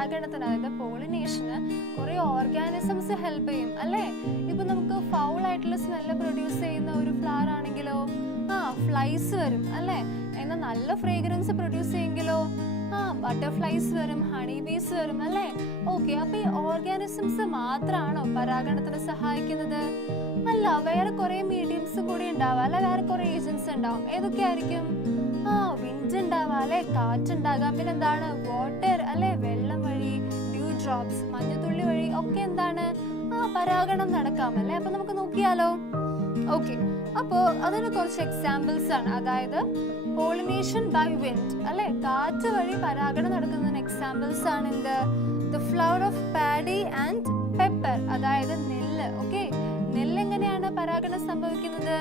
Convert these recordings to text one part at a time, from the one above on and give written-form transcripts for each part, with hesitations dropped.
പരാഗണത്തിന് അതായത് പോളിനേഷന് കുറെ organisms help ചെയ്യും അല്ലേ? ഇപ്പൊ നമുക്ക് ഫൗൾ ആയിട്ടുള്ള സ്മെല്ല് പ്രൊഡ്യൂസ് ചെയ്യുന്ന ഒരു ഫ്ലവർ ആണെങ്കിലോ ഫ്ലൈസ് വരും അല്ലേ? എന്നാൽ നല്ല ഫ്രേഗ്രൻസ് പ്രൊഡ്യൂസ് ചെയ്യുമെങ്കിലോ ബട്ടർഫ്ലൈസ് വരും, ഹണി ബീസ് വരും അല്ലേ? ഓക്കെ, അപ്പൊ ഈ ഓർഗാനിസംസ് മാത്രമാണോ പരാഗണത്തിന് സഹായിക്കുന്നത്? അല്ല, വേറെ കുറെ മീഡിയംസും കൂടി ഉണ്ടാവാം അല്ലെ? വേറെ കുറെ ഏജൻസ് ഉണ്ടാവും. ഏതൊക്കെ ആയിരിക്കും? വിൻഡ് ഉണ്ടാവാം അല്ലെ? കാറ്റുണ്ടാകാം. പിന്നെ എന്താണ്? വാട്ടർ അല്ലെ? വെള്ളം വഴി, ഡ്യൂ ഡ്രോപ്സ് മഞ്ഞത്തുള്ളി വഴി ഒക്കെ എന്താണ് പരാഗണം നടക്കാം അല്ലെ? അപ്പൊ നമുക്ക് നോക്കിയാലോ. ഓക്കെ, അപ്പോ അതിന് കുറച്ച് എക്സാമ്പിൾസ് ആണ്. അതായത് പോളിനേഷൻ ബൈ വിൻഡ് അല്ലെ? കാറ്റ് വഴി പരാഗണം നടക്കുന്നതിന് എക്സാമ്പിൾസ് ആണ് എന്ത്? The flower of paddy and pepper, അതായത് നെല്ല്. ഓക്കെ, നെല്ല് എങ്ങനെയാണ് പരാഗണം സംഭവിക്കുന്നത്?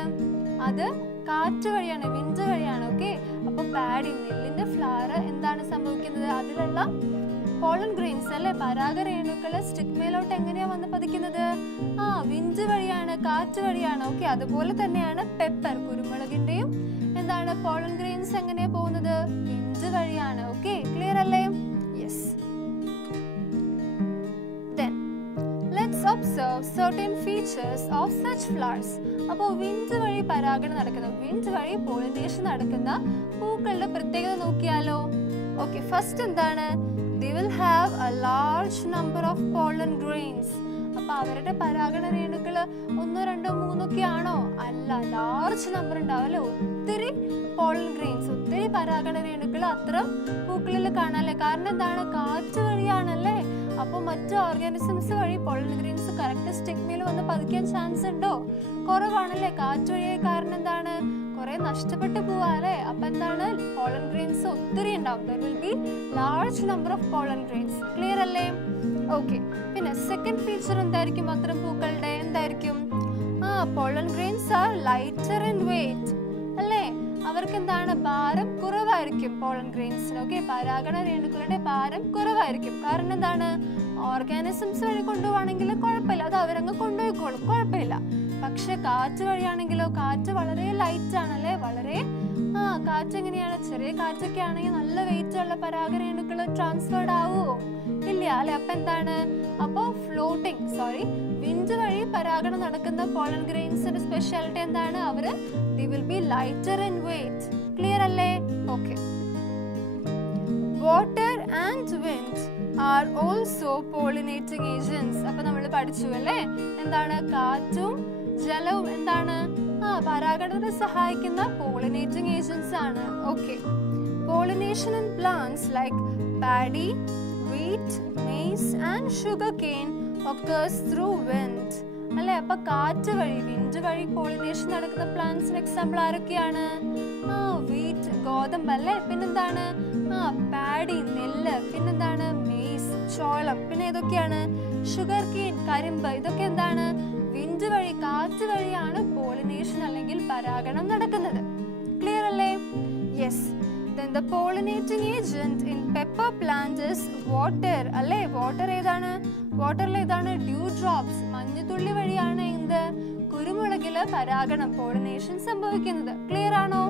അത് കാറ്റ് വഴിയാണ്, വിൻഡ് വഴിയാണ്. ഓക്കെ, അപ്പൊ പാഡി നെല്ലിന്റെ ഫ്ലവർ എന്താണ് സംഭവിക്കുന്നത്? അതിലുള്ള പോളൻ ഗ്രെയിൻസ് അല്ലെ? പരാഗരേണുക്കള് സ്റ്റിഗ്മയിലോട്ട് എങ്ങനെയാ വന്ന് പതിക്കുന്നത്? വിൻഡ് വഴിയാണ്, കാറ്റ് വഴിയാണ്. ഓക്കെ, അതുപോലെ തന്നെയാണ് പെപ്പർ, കുരുമുളകിന്റെയും എന്താണ് പോളൻ ഗ്രെയിൻസ് എങ്ങനെയാ പോകുന്നത്? വിൻഡ് വഴിയാണ്. ഓക്കെ, ക്ലിയർ അല്ലേ? Yes. Then let's observe certain features of such flowers. അപ്പോൾ വിൻഡ് വഴി പരാഗണം നടക്കുന്ന, വിൻഡ് വഴി പോളിനേഷൻ നടക്കുന്ന പൂക്കളുടെ പ്രത്യേകത നോക്കിയാലോ. ഓക്കെ, ഫസ്റ്റ് എന്താണ്? They will have a large number of pollen grains. അപ്പൊ അവരുടെ പരാഗണ രേണുക്കള് 1, 2, 3 ഒക്കെ ആണോ? അല്ല, ലാർജ് നമ്പർ ഉണ്ടാവും അല്ലെ? ഒത്തിരി പോളൻ ഗ്രെയിൻസ്, ഒത്തിരി പരാഗണ രേണുക്കൾ അത്ര പൂക്കളിൽ കാണാല്ലേ? കാരണം എന്താണ്? കാറ്റ് വഴിയാണല്ലേ? അപ്പൊ മറ്റു ഓർഗാനിസംസ് വഴി പോളൻ ഗ്രെയിൻസ് കറക്റ്റ് സ്റ്റിഗ്മയിൽ വന്ന് പതിക്കാൻ ചാൻസ് ഉണ്ടോ? കുറവാണല്ലേ? കാറ്റ് വഴിയായ കാരണം എന്താണ്? കുറെ നഷ്ടപ്പെട്ടു പോവാല്ലേ? അപ്പൊ എന്താണ്? പോളൻ ഗ്രെയിൻസ് ഒത്തിരി ഉണ്ടാവും. There will be large number of pollen grains. Clear അല്ലേ? ഓക്കെ, പിന്നെ സെക്കൻഡ് ഫീച്ചർ എന്തായിരിക്കും അത്തരം പൂക്കളുടെ? എന്തായിരിക്കും? Pollen grains are lighter in weight അല്ലേ? അവർക്ക് എന്താണ്? ഭാരം കുറവായിരിക്കും പോളൻ ഗ്രെയിൻസിന്. ഓക്കെ, പരാഗണ രേണുക്കളുടെ ഭാരം കുറവായിരിക്കും. കാരണം എന്താണ്? ഓർഗാനിസംസ് വഴി കൊണ്ടുപോവാണെങ്കിൽ കുഴപ്പമില്ല, അത് അവരങ്ങ് കൊണ്ടുപോയിക്കോളും, കുഴപ്പമില്ല. പക്ഷെ കാറ്റ് വഴിയാണെങ്കിലോ, കാറ്റ് വളരെ ലൈറ്റ് ആണല്ലേ? വളരെ കാറ്റ് എങ്ങനെയാണ്? ചെറിയ കാറ്റൊക്കെ ആണെങ്കിൽ നല്ല വെയിറ്റ് ഉള്ള പരാഗരേണുക്കൾ ട്രാൻസ്ഫേർഡ് ആവുമോ? ഇല്ല അല്ലെ? അപ്പൊ എന്താണ്? അപ്പോ വിൻഡ് വഴി പരാഗണം നടക്കുന്ന പോളൻ ഗ്രെയിൻസിന്റെ സ്പെഷ്യാലിറ്റി എന്താണ്? അവര് they will be lighter in weight. Clear അല്ലേ? Okay. Water and wind are also pollinating agents. അപ്പൊ നമ്മൾ പഠിച്ചു അല്ലേ? എന്താണ്? കാറ്റും ജലവും എന്താണ്? പരാഗണത്തിന് സഹായിക്കുന്ന പോളിനേറ്റിംഗ് ഏജൻസ് ആണ്. Okay, pollination in plants like paddy, wheat, maize and sugarcane occurs through wind. അല്ലെ? അപ്പൊ കാറ്റ് വഴി, വിൻഡ് വഴി പോളിനേഷൻ നടക്കുന്ന പ്ലാന്റ്സിന് എക്സാമ്പിൾ ആരൊക്കെയാണ്? വീറ്റ്, ഗോതമ്പ് അല്ലെ? പിന്നെന്താണ്? പാഡി, നെല്ല്. പിന്നെന്താണ്? മെയ്സ്, ചോളം. പിന്നെ ഏതൊക്കെയാണ്? ഷുഗർ കെയിൻ, കരിമ്പ്. ഇതൊക്കെ എന്താണ്? വിൻഡ് വഴി, കാറ്റ് വഴിയാണ് പോളിനേഷൻ അല്ലെങ്കിൽ പരാഗണം നടക്കുന്നത്. ക്ലിയർ അല്ലേ? Yes. Then the pollinating agent in pepper plant is water. അല്ലേ? വാട്ടർ ഏതാണ്? വാട്ടറിൽ ഏതാണ്? ഡ്യൂ ഡ്രോപ്സ്, മഞ്ഞുതുള്ളി വഴിയാണ് എന്ത്? കുരുമുളകില് പരാഗണം, പോളിനേഷൻ സംഭവിക്കുന്നത്. ക്ലിയർ ആണോ?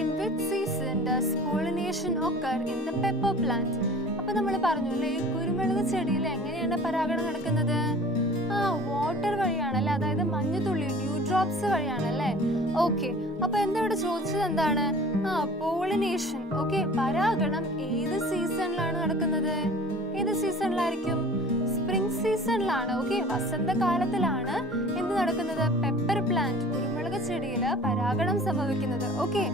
In which season does pollination occur in the pepper plant? അപ്പൊ നമ്മൾ പറഞ്ഞു അല്ലേ, ഈ കുരുമുളക് ചെടിയിൽ എങ്ങനെയാണ് പരാഗണം നടക്കുന്നത്? വാട്ടർ വഴിയാണല്ലേ? അതായത് മഞ്ഞുതുള്ളി, ഡ്യൂ ഡ്രോപ്സ് വഴിയാണല്ലേ? ഓക്കെ, അപ്പൊ എന്താ ഇവിടെ ചോദിച്ചത്? എന്താണ്? പോളിനേഷൻ. ഓക്കെ, പരാഗണം ഏത് സീസണിലാണ് നടക്കുന്നത്? ഏത് സീസണിലായിരിക്കും? സ്പ്രിംഗ് സീസണിലാണ്. ഓക്കെ, വസന്തകാലത്തിലാണ് എന്ത് നടക്കുന്നത്? പെപ്പർ പ്ലാന്റ്, കുരുമുളക് ചെടിയില് പരാഗണം സംഭവിക്കുന്നത്. Okay,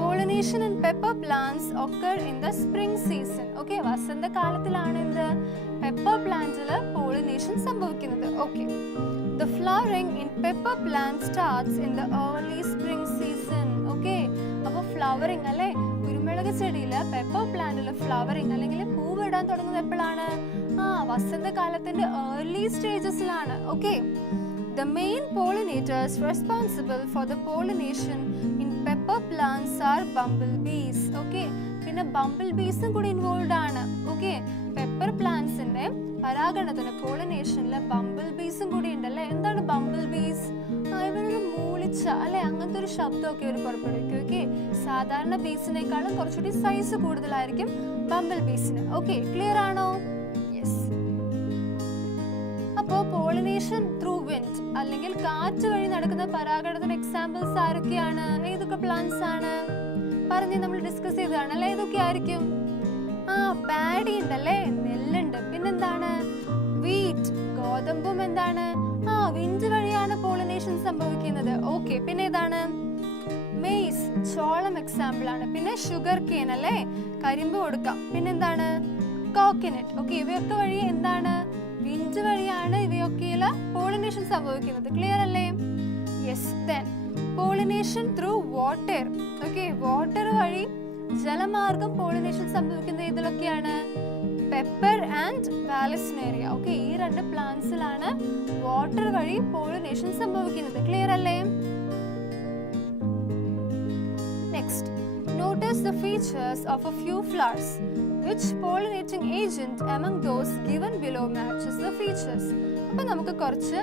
pollination in pepper plants occur in the spring season. Okay, വസന്തകാലത്തിലാണ് എന്ത്? പെപ്പർ പ്ലാന്റില് പോളിനേഷൻ സംഭവിക്കുന്നത്. Okay, the flowering in pepper plant starts in the early spring season. Okay, അപ്പോൾ ഫ്ലവറിംഗ് അല്ലേ? കുരുമുളക് ചെടിയില് പെപ്പർ പ്ലാന്റില് ഫ്ലവറിംഗ് അല്ലെങ്കിൽ പൂവിടാൻ തുടങ്ങുന്നത് എപ്പോഴാണ്? വസന്തകാലത്തിന്റെ ഏർലി സ്റ്റേജസിലാണ്. Okay, the main pollinators responsible for the pollination in pepper plants are bumblebees. Okay, പിന്നെ ബംബിൾബീസും കൂടി ഇൻവോൾവ് ആണ്. ഓക്കെ, പെപ്പർ പ്ലാന്റ്സിന്റെ പരാഗണത്തിന്, പോളിനേഷനില് ബംബിൾബീസും കൂടി ഉണ്ടല്ലേ? എന്താണ് ബംബിൾബീസ്? ഇവരൊരു മൂളി ഒച്ച അല്ലെ, അങ്ങനത്തെ ഒരു ശബ്ദമൊക്കെ അവർ പുറപ്പെടുവിക്കും. ഓക്കെ, സാധാരണ ബീസിനേക്കാളും കുറച്ചുകൂടി സൈസ് കൂടുതലായിരിക്കും ബംബിൾ ബീസിന്. ഓക്കെ, ക്ലിയർ ആണോ? യെസ്. അപ്പോൾ പോളിനേഷൻ ത്രൂ വിൻഡ് അല്ലെങ്കിൽ കാറ്റ് വഴി നടക്കുന്ന പരാഗണത്തിന് എക്സാമ്പിൾസ് ആരൊക്കെയാണ്? ഏതൊക്കെ പ്ലാന്റ്സ് ആണ് പറഞ്ഞ് നമ്മൾ ഡിസ്കസ് ചെയ്തതാണ് അല്ലെ? ഏതൊക്കെ ആയിരിക്കും? പാഡി ഉണ്ടല്ലേ, നെല്ലുണ്ട്. പിന്നെന്താണ്? വീറ്റ്, ഗോതമ്പും. എന്താണ്? വിൻഡ് വഴിയാണ് പോളിനേഷൻ സംഭവിക്കുന്നത്. ഓക്കെ, പിന്നെ ഏതാണ്? മെയ്സ്, ചോളം എക്സാമ്പിൾ ആണ്. പിന്നെ ഷുഗർ കെയിൻ അല്ലേ, കരിമ്പ് കൊടുക്കാം. പിന്നെന്താണ്? കോക്കനട്ട്. ഓക്കെ, ഇവയൊക്കെ വഴി എന്താണ്? വിൻഡ് വഴിയാണ് ഇവയൊക്കെയുള്ള പോളിനേഷൻ സംഭവിക്കുന്നത്. ക്ലിയർ അല്ലേ? Yes. Then pollination through water. Okay, water വഴി ജലമാർഗം പോളിനേഷൻ സംഭവിക്കുന്നത് ഇതിലൊക്കെയാണ്? Pepper and Vallisneria. ഓക്കെ, ഈ രണ്ട് പ്ലാന്റ്സിലാണ് വാട്ടർ വഴി പോളിനേഷൻ സംഭവിക്കുന്നത്. ക്ലിയർ അല്ലേ? Next, notice the features of a few flowers. Which pollinating agent among those given below matches the features? അപ്പോൾ നമുക്ക് കുറച്ച്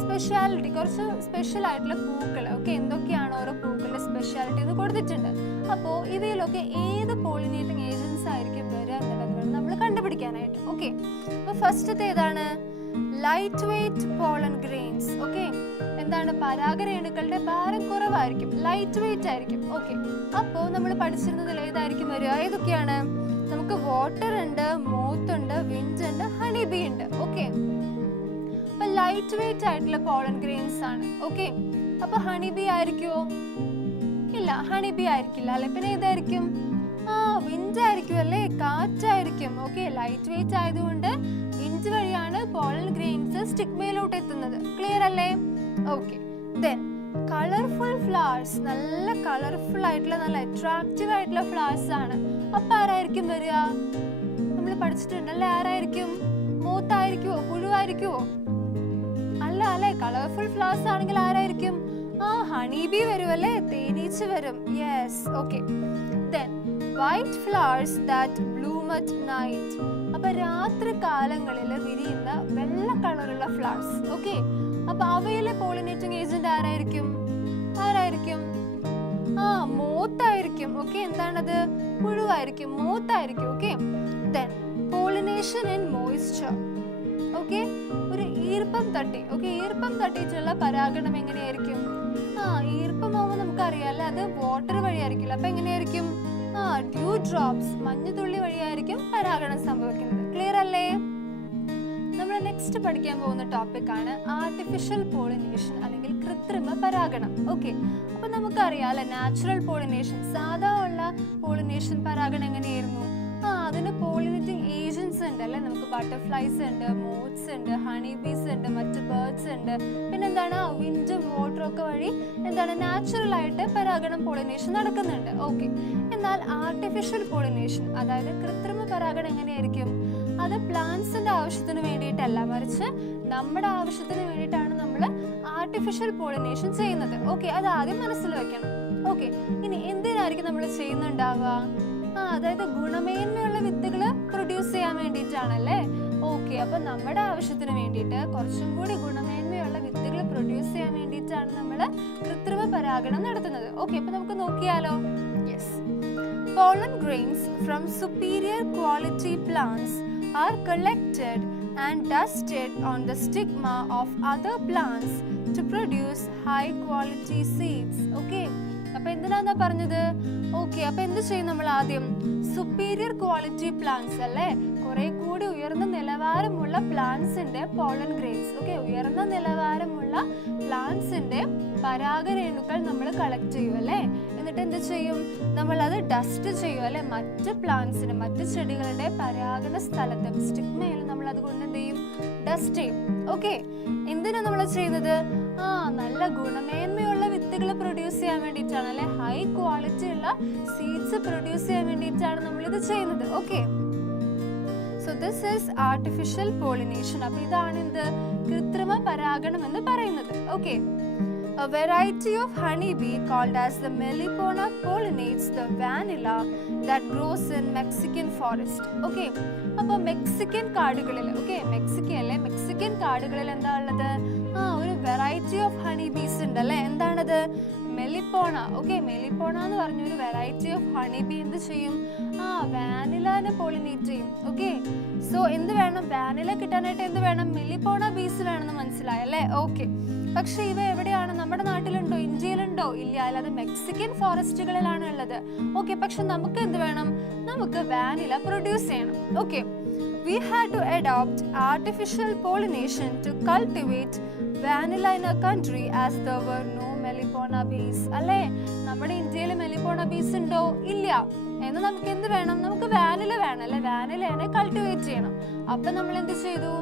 സ്പെഷ്യൽ ആയിട്ടുള്ള പൂക്കൾ, ഓക്കെ, എന്തൊക്കെയാണ് ഓരോ പൂക്കളുടെ സ്പെഷ്യാലിറ്റി എന്ന് കൊടുത്തിട്ടുണ്ട്. അപ്പോൾ ഇവയിലൊക്കെ ഏത് പോളിനേറ്റിംഗ് ഏജൻസ് ആയിരിക്കും വരിക എന്നുള്ളത് നമ്മൾ കണ്ടുപിടിക്കാനായിട്ട്. ഓക്കെ, അപ്പോൾ ഫസ്റ്റത്തെ ഏതാണ്? Light weight pollen grains. Okay, എന്താണ്? പരാഗരേണുക്കളുടെ ഭാരം കുറവായിരിക്കും, ലൈറ്റ് വെയ്റ്റ് ആയിരിക്കും. ഓക്കെ, അപ്പോൾ നമ്മൾ പഠിച്ചിരുന്നതിൽ ഏതായിരിക്കും വരിക? ഏതൊക്കെയാണ്? നമുക്ക് വാട്ടർ ഉണ്ട്, മോത്ത് ഉണ്ട്, വിൻഡ് ഉണ്ട്, ഹണി ബീ ഉണ്ട്. ഓക്കെ, അപ്പൊ ലൈറ്റ് വെയ്റ്റ് ആയിട്ടുള്ള പോളൻ ഗ്രെയിൻസ് ആണ്. ഓക്കെ, അപ്പൊ ഹണി ബീ ആയിരിക്കുമോ? ഇല്ല, ഹണി ബീ ആയിരിക്കില്ല അല്ലെ. പിന്നെ ഏതായിരിക്കും? വിൻഡ് ആയിരിക്കും അല്ലേ, കാറ്റായിരിക്കും. ഓക്കെ, ലൈറ്റ് വെയ്റ്റ് ആയതുകൊണ്ട് വിൻഡ് വഴിയാണ് പോളൻ ഗ്രെയിൻസ് സ്റ്റിഗ്മയിലോട്ട് എത്തുന്നത്. ക്ലിയർ അല്ലേ? ഓക്കെ, ദെൻ കളർഫുൾ ഫ്ലവേഴ്സ്, നല്ല കളർഫുൾ ആയിട്ടുള്ള നല്ല അട്രാക്റ്റീവ് ആയിട്ടുള്ള ഫ്ലവേഴ്സ് ആണ്. അപ്പൊ ആരായിരിക്കും വരിക? നമ്മൾ പഠിച്ചിട്ടുണ്ടല്ലേ, ആരായിരിക്കും? മോത്തായിരിക്കുവോ? പുഴുവായിരിക്കുവോ? അല്ല അല്ലെ, കളർഫുൾ ഫ്ലവേഴ്സ് ആണെങ്കിൽ ആരായിരിക്കും? ഹണി ബീ വരും അല്ലേ, തേനീച്ച വരും. Yes. Okay, then white flowers that Bloom at night. അപ്പൊ രാത്രി കാലങ്ങളിൽ വിരിയുന്ന വെള്ള കളറുള്ള ഫ്ലവേഴ്സ്. ഓക്കെ, അപ്പൊ അവയിലെ പോളിനേറ്റിംഗ് ഏജന്റ് ആരായിരിക്കും? മോത്തായിരിക്കും. ഓക്കെ, എന്താണത്? പുഴുവായിരിക്കും, മോത്തായിരിക്കും. Okay, then pollination in moisture. Okay, ഒരു ഈർപ്പം തട്ടി. ഓക്കെ, ഈർപ്പം തട്ടിയിട്ടുള്ള പരാഗണം എങ്ങനെയായിരിക്കും? ഈർപ്പമാവുമ്പോൾ നമുക്കറിയാല്ലേ, അത് വാട്ടർ വഴിയായിരിക്കില്ല. അപ്പൊ എങ്ങനെയായിരിക്കും? ഡ്യൂ ഡ്രോപ്സ്, മഞ്ഞുതുള്ളി വഴിയായിരിക്കും പരാഗണം സംഭവിക്കുന്നത്. ക്ലിയർ അല്ലേ? നമ്മൾ നെക്സ്റ്റ് പഠിക്കാൻ പോകുന്ന ടോപ്പിക് ആണ് ആർട്ടിഫിഷ്യൽ പോളിനേഷൻ അല്ലെങ്കിൽ കൃത്രിമ പരാഗണം. ഓക്കെ, അപ്പൊ നമുക്കറിയാലേ, നാച്ചുറൽ പോളിനേഷൻ, സാധാ ഉള്ള പോളിനേഷൻ പരാഗണം എങ്ങനെയായിരുന്നു? അതിന് പോളിനേറ്റിംഗ് ഏജൻസ് ഉണ്ട് അല്ലെ. നമുക്ക് ബട്ടർഫ്ലൈസ് ഉണ്ട്, മോത്ത്സ് ഉണ്ട്, ഹണി ബീസ് ഉണ്ട്, മറ്റ് ബേർഡ്സ് ഉണ്ട്. പിന്നെന്താണ്? വിൻഡും വാട്ടറും ഒക്കെ വഴി എന്താണ് നാച്ചുറൽ ആയിട്ട് പരാഗണം പോളിനേഷൻ നടക്കുന്നുണ്ട്. ഓക്കെ, എന്നാൽ ആർട്ടിഫിഷ്യൽ പോളിനേഷൻ അതായത് കൃത്രിമ പരാഗണം എങ്ങനെയായിരിക്കും? അത് പ്ലാന്റ്സിന്റെ ആവശ്യത്തിന് വേണ്ടിയിട്ടല്ല, മറിച്ച് നമ്മുടെ ആവശ്യത്തിന് വേണ്ടിയിട്ടാണ് നമ്മൾ ആർട്ടിഫിഷ്യൽ പോളിനേഷൻ ചെയ്യുന്നത്. ഓക്കെ, അത് ആദ്യം മനസ്സിൽ വെക്കണം. ഓക്കെ, ഇനി എന്തിനായിരിക്കും നമ്മൾ ചെയ്യുന്നുണ്ടാവുക? അതായത് ഗുണമേന്മയുള്ള വിത്തുകൾ പ്രൊഡ്യൂസ് ചെയ്യാൻ വേണ്ടിയിട്ടാണല്ലേ. ഓക്കെ, അപ്പൊ നമ്മുടെ ആവശ്യത്തിന് വേണ്ടിയിട്ട് കുറച്ചും കൂടി ഗുണമേന്മയുള്ള വിത്തുകൾ പ്രൊഡ്യൂസ് ചെയ്യാൻ വേണ്ടിയിട്ടാണ് നമ്മൾ കൃത്രിമ പരാഗണം നടത്തുന്നത്. ഓക്കെ, അപ്പൊ നമുക്ക് നോക്കിയാലോ. Yes, pollen grains from superior quality plants are collected and dusted on the stigma of other plants to produce high quality seeds. Okay, അപ്പൊ എന്തിനാ പറഞ്ഞത്? ഓക്കെ, അപ്പൊ എന്ത് ചെയ്യും നമ്മൾ? ആദ്യം സുപ്പീരിയർ ക്വാളിറ്റി പ്ലാന്റ്സ് അല്ലേ, കുറെ കൂടി ഉയർന്ന നിലവാരമുള്ള പ്ലാന്റ്സിന്റെ പോളൻ ഗ്രെയിൻസ്. ഓക്കെ, ഉയർന്ന നിലവാരമുള്ള പ്ലാന്റ്സിന്റെ പരാഗരേണുക്കൾ നമ്മൾ കളക്ട് ചെയ്യും അല്ലേ. എന്നിട്ട് എന്ത് ചെയ്യും? നമ്മൾ അത് ഡസ്റ്റ് ചെയ്യും അല്ലെ, മറ്റ് പ്ലാന്റ്സിന്, മറ്റ് ചെടികളുടെ പരാഗണ സ്ഥലത്ത് സ്റ്റിഗ്മയിൽ നമ്മൾ അതുകൊണ്ട് എന്ത് ചെയ്യും? ഡസ്റ്റ് ചെയ്യും. ഓക്കെ, എന്തിനാ നമ്മൾ ചെയ്യുന്നത്? നല്ല ഗുണമേന്മയുള്ള വിത്തുകൾ പ്രൊഡ്യൂസ് ചെയ്യാൻ വേണ്ടിയിട്ടാണ് അല്ലെ, ഹൈ ക്വാളിറ്റി ഉള്ള സീഡ്സ് പ്രൊഡ്യൂസ് ചെയ്യാൻ വേണ്ടിയിട്ടാണ് നമ്മൾ ഇത് ചെയ്യുന്നത്. Okay, so this is artificial pollination. അപ്പൊ ഇതാണ് എന്ത്? കൃത്രിമ പരാഗണം എന്ന് പറയുന്നത്. Okay, a variety of honeybee called as the Melipona pollinates the vanilla that grows in Mexican forest. Okay, അപ്പോൾ മെക്സിക്കൻ കാടുകളിൽ, ഓക്കെ, മെക്സിക്കൻ കാടുകളിൽ എന്താ ഉള്ളത്? ഒരു വെറൈറ്റി ഓഫ് ഹണി ബീസ് ഉണ്ട് അല്ലേ. എന്താണ് ഏതാണത്? മെലിപ്പോണ. ഓക്കെ, മെലിപ്പോണ എന്ന് പറഞ്ഞൊരു വെറൈറ്റി ഓഫ് ഹണി ബി എന്ത് ചെയ്യും? വാനിലാനെ പോളിനേറ്റ് ചെയ്യും. ഓക്കെ, സോ എന്ത് വേണം? വാനില കിട്ടാനായിട്ട് എന്ത് വേണം? മെലിപ്പോണ ബീസ് വേണമെന്ന് മനസ്സിലായല്ലേ? ഓക്കെ, പക്ഷെ ഇവ എവിടെയാണ്? നമ്മുടെ നാട്ടിലുണ്ടോ? ഇന്ത്യയിലുണ്ടോ? ഇല്ല, അല്ലാതെ മെക്സിക്കൻ ഫോറസ്റ്റുകളിലാണ് ഉള്ളത്. ഓക്കെ, പക്ഷെ നമുക്ക് എന്ത് വേണം? നമുക്ക് വാനില പ്രൊഡ്യൂസ് ചെയ്യണം. Okay, we had to adopt artificial pollination to cultivate vanilla in our country as there were no melipona bees. അല്ലേ, നമ്മുടെ ഇന്ത്യയിൽ മെലിപ്പോണ ബീസ് ഉണ്ടോ? ഇല്ല. എന്ന് നമുക്ക് എന്ത് വേണം? നമുക്ക് വാനില വേണം അല്ലെ? വാനിലനെ കൾട്ടിവേറ്റ് ചെയ്യണം. അപ്പൊ നമ്മൾ എന്ത് ചെയ്തു?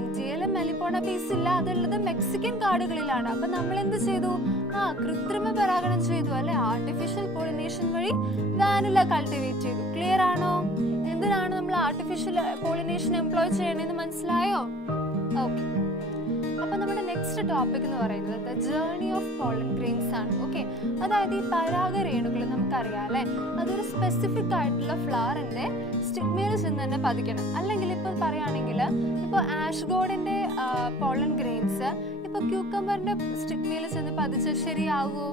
ഇന്ത്യയിൽ മെലിപ്പോണ ബീസ് ഇല്ല, അതുള്ളത് മെക്സിക്കൻ കാടുകളിലാണ്. അപ്പൊ നമ്മൾ എന്ത് ചെയ്തു? കൃത്രിമ പരാഗണം ചെയ്തു അല്ലെ? ആർട്ടിഫിഷ്യൽ പോളിനേഷൻ വഴി വാനില കൾട്ടിവേറ്റ് ചെയ്തു. ക്ലിയർ ആണോ? എന്തിനാണ് നമ്മൾ ആർട്ടിഫിഷ്യൽ പോളിനേഷൻ എംപ്ലോയ് ചെയ്യണമെന്ന് മനസ്സിലായോ? ഓക്കെ, അപ്പൊ നമ്മുടെ നെക്സ്റ്റ് ടോപ്പിക് എന്ന് പറയുന്നത് the journey of pollen grains ആണ്. ഓക്കെ, അതായത് ഈ പരാഗരേണുകൾ നമുക്കറിയാം അല്ലെ, അതൊരു സ്പെസിഫിക് ആയിട്ടുള്ള ഫ്ലവറിന്റെ സ്റ്റിഗ്മയിൽ ചെന്ന് തന്നെ പതിക്കണം. അല്ലെങ്കിൽ ഇപ്പൊ പറയുകയാണെങ്കിൽ ഇപ്പൊ ആഷ്ഗോഡിന്റെ പോളൻ ഗ്രെയിൻസ് ഇപ്പൊ ക്യൂക്കമ്പറിന്റെ സ്റ്റിഗ്മയിൽ ചെന്ന് പതിച്ച് ശരിയാകുമോ?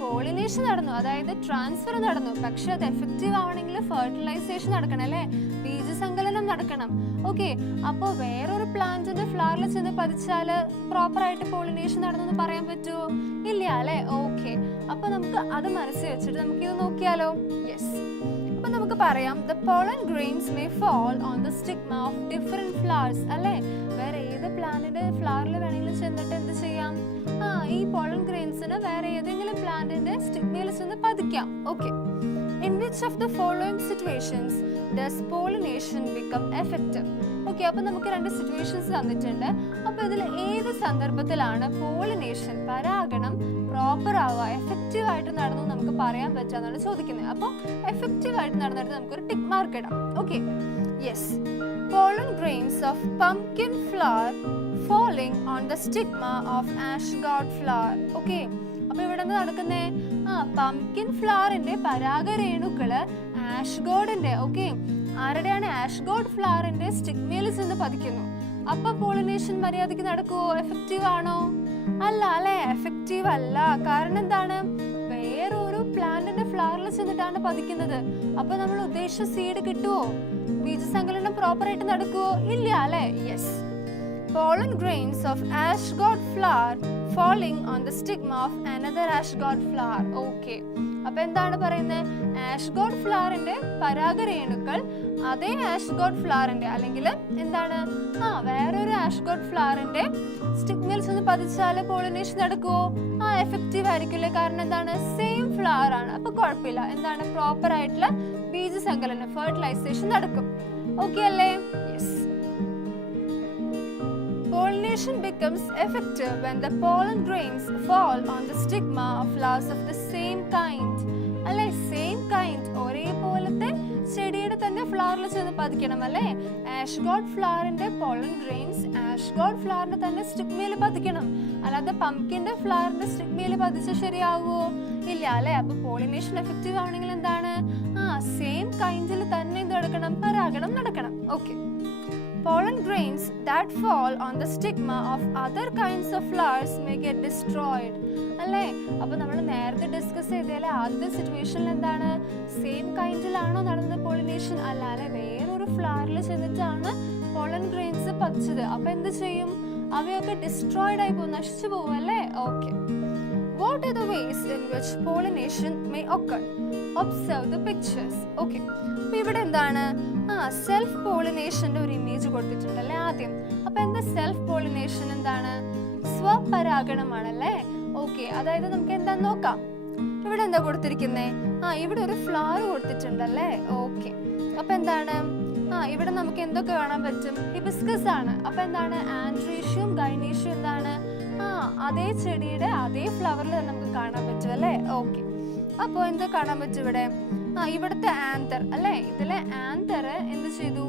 പോളിനേഷൻ നടന്നു, അതായത് ട്രാൻസ്ഫർ നടന്നു, പക്ഷെ അത് എഫക്റ്റീവ് ആവണമെങ്കിൽ ഫെർട്ടിലൈസേഷൻ നടക്കണം അല്ലെ? ബീജസങ്കലനം നടക്കണം. ഓക്കെ, അപ്പോൾ വേറൊരു പ്ലാന്റിന്റെ ഫ്ലവറിൽ ചെന്ന് പതിച്ചാൽ പ്രോപ്പർ ആയിട്ട് പോളിനേഷൻ നടന്നു പറയാൻ പറ്റുമോ? ഇല്ല അല്ലെ? ഓക്കെ, അപ്പൊ നമുക്ക് അത് മനസ്സിൽ വെച്ചിട്ട് നമുക്ക് ഇത് നോക്കിയാലോ? യെസ്, അപ്പൊ നമുക്ക് പറയാം the pollen grains may fall on the stigma of different flowers. അല്ലെ, വേറെ ഏത് പ്ലാന്റിന്റെ ഫ്ലവറിൽ വേണമെങ്കിലും ചെന്നിട്ട് എന്ത് ചെയ്യാം? ഈ പോളൻ ഗ്രെയിൻസിന് വേറെ ഏതെങ്കിലും പ്ലാന്റിന്റെ സ്റ്റിഗ്മയിൽ ചെന്ന് പതിക്കാം. Okay, in which of the following situations does pollination become effective? Okay, അപ്പൊ നമുക്ക് രണ്ട് സിറ്റുവേഷൻസ് തന്നിട്ടുണ്ട്. അപ്പൊ ഇതിൽ ഏത് സന്ദർഭത്തിലാണ് പോളിനേഷൻ പരാഗണം പ്രോപ്പർ ആവുക, എഫക്റ്റീവ് ആയിട്ട് നടന്നു നമുക്ക് പറയാൻ പറ്റാന്നാണ് ചോദിക്കുന്നത്. അപ്പോൾ എഫക്റ്റീവ് ആയിട്ട് നടന്നിട്ട് നമുക്കൊരു ടിക്ക് മാർക്ക് ഇടാം. Okay, yes, pollen grains of pumpkin flower falling on the stigma of ashgourd flower. Okay, അപ്പൊ ഇവിടെ എന്താ നടക്കുന്നേ? Pumpkin ഫ്ലവറിന്റെ പരാഗരേണുക്കള് ആഷ്ഗോഡിന്റെ, okay, ആരുടെയാണ്? ആഷ്ഗോഡ് ഫ്ലവറിന്റെ സ്റ്റിഗ്മയിൽ ചെന്ന് പതിക്കുന്നു. അപ്പൊ പോളിനേഷൻ മര്യാദയ്ക്ക് നടക്കുവോ? എഫക്റ്റീവ് ആണോ? അല്ല അല്ലെ, എഫക്റ്റീവ് അല്ല. കാരണം എന്താണ്? വേറൊരു പ്ലാന്റിന്റെ ഫ്ലവറിൽ ചെന്നിട്ടാണ് പതിക്കുന്നത്. അപ്പൊ നമ്മൾ ഉദ്ദേശിച്ച സീഡ് കിട്ടുവോ? ബീജസങ്കലനം പ്രോപ്പർ ആയിട്ട് നടക്കുവോ? ഇല്ല അല്ലെ? Yes, pollen grains of ashgourd flower falling on the stigma of another ashgourd flower. Okay, അപ്പൊ എന്താണ് പറയുന്നത്? ആഷ്ഗോഡ് ഫ്ലവറിന്റെ പരാഗരേണുക്കൾ അതേ ആഷ്ഗോഡ് ഫ്ലവറിന്റെ അല്ലെങ്കിൽ എന്താണ് വേറൊരു ആഷ്ഗോഡ് ഫ്ലവറിന്റെ സ്റ്റിഗ്മയിൽ ചെന്ന് പതിച്ചാല് പോളിനേഷൻ നടക്കുവോ? എഫക്റ്റീവ് ആയിരിക്കില്ലേ? കാരണം എന്താണ്? സെയിം ഫ്ലവർ ആണ്. അപ്പൊ കുഴപ്പമില്ല. എന്താണ്? പ്രോപ്പർ ആയിട്ടുള്ള ബീജസങ്കലനം ഫെർട്ടിലൈസേഷൻ നടക്കും. ഓക്കെ അല്ലേ? Yes, pollination becomes effective when the pollen grains fall on the stigma of flowers of the same kind. അല്ലെ, സെയിം കൈൻഡ്, ഒരേപോലത്തെ ചെടിയുടെ തന്നെ ഫ്ലവറിൽ ചെന്ന് പതിക്കണം അല്ലെ? ആഷ്ഗോഡ് ഫ്ലവറിന്റെ പോളൻ ഗ്രെയിൻസ് ആഷ്ഗോഡ് ഫ്ലവറിന്റെ തന്നെ സ്റ്റിഗ്മയിൽ പതിക്കണം. അല്ലാതെ പംകിന്റെ ഫ്ലവറിന്റെ സ്റ്റിഗ്മയിൽ പതിച്ച് ശരിയാവുമോ? ഇല്ല അല്ലെ? അപ്പൊ പോളിനേഷൻ എഫക്റ്റീവ് ആവണമെങ്കിൽ എന്താണ്? സെയിം കൈൻഡിൽ തന്നെ എന്ത് നടക്കണം? പരാഗണം നടക്കണം. Okay, pollen grains that fall on the stigma of other kinds of flowers may get destroyed. അല്ലേ, അപ്പൊ നമ്മൾ നേരത്തെ ഡിസ്കസ് ചെയ്തതിലെ ആദ്യത്തെ സിറ്റുവേഷനിൽ എന്താണ്? സെയിം കൈൻഡിലാണോ നടന്നത് പോളിനേഷൻ? അല്ല അല്ലെ, വേറൊരു ഫ്ലവറിൽ ചെന്നിട്ടാണ് പോളൻ ഗ്രെയിൻസ് പതിച്ചത്. അപ്പൊ എന്ത് ചെയ്യും? അവയൊക്കെ ഡിസ്ട്രോയിഡ് ആയി പോകും, നശിച്ചു പോകും അല്ലേ? Okay, what are the ways in which pollination may occur? Observe the pictures. Okay, അപ്പൊ ഇവിടെ എന്താണ്? സെൽഫ് പോളിനേഷന്റെ ഒരു ഇമേജ് കൊടുത്തിട്ടുണ്ടല്ലേ ആദ്യം. അപ്പൊ എന്താ സെൽഫ് പോളിനേഷൻ? എന്താണ്? സ്വപരാഗണമാണല്ലേ? ഓക്കെ, അതായത് നമുക്ക് എന്താ നോക്കാം. ഇവിടെ എന്താ കൊടുത്തിരിക്കുന്നേ? ഇവിടെ ഒരു ഫ്ലവർ കൊടുത്തിട്ടുണ്ടല്ലേ? ഓക്കെ, അപ്പൊ എന്താണ്? ഇവിടെ നമുക്ക് എന്തൊക്കെ കാണാൻ പറ്റും? ഹിബിസ്കസ് ആണ്. അപ്പൊ എന്താണ്? ആൻഡ്രീഷ്യം ഗൈനീഷ്യം എന്താണ്? അതേ ചെടിയുടെ അതേ ഫ്ലവറിൽ തന്നെ നമുക്ക് കാണാൻ പറ്റും അല്ലേ? ഓക്കെ, അപ്പൊ എന്താ കാണാൻ പറ്റും ഇവിടെ? ഇവിടുത്തെ ആന്തർ അല്ലെ, ഇതിലെ ആന്തർ എന്ത് ചെയ്തു?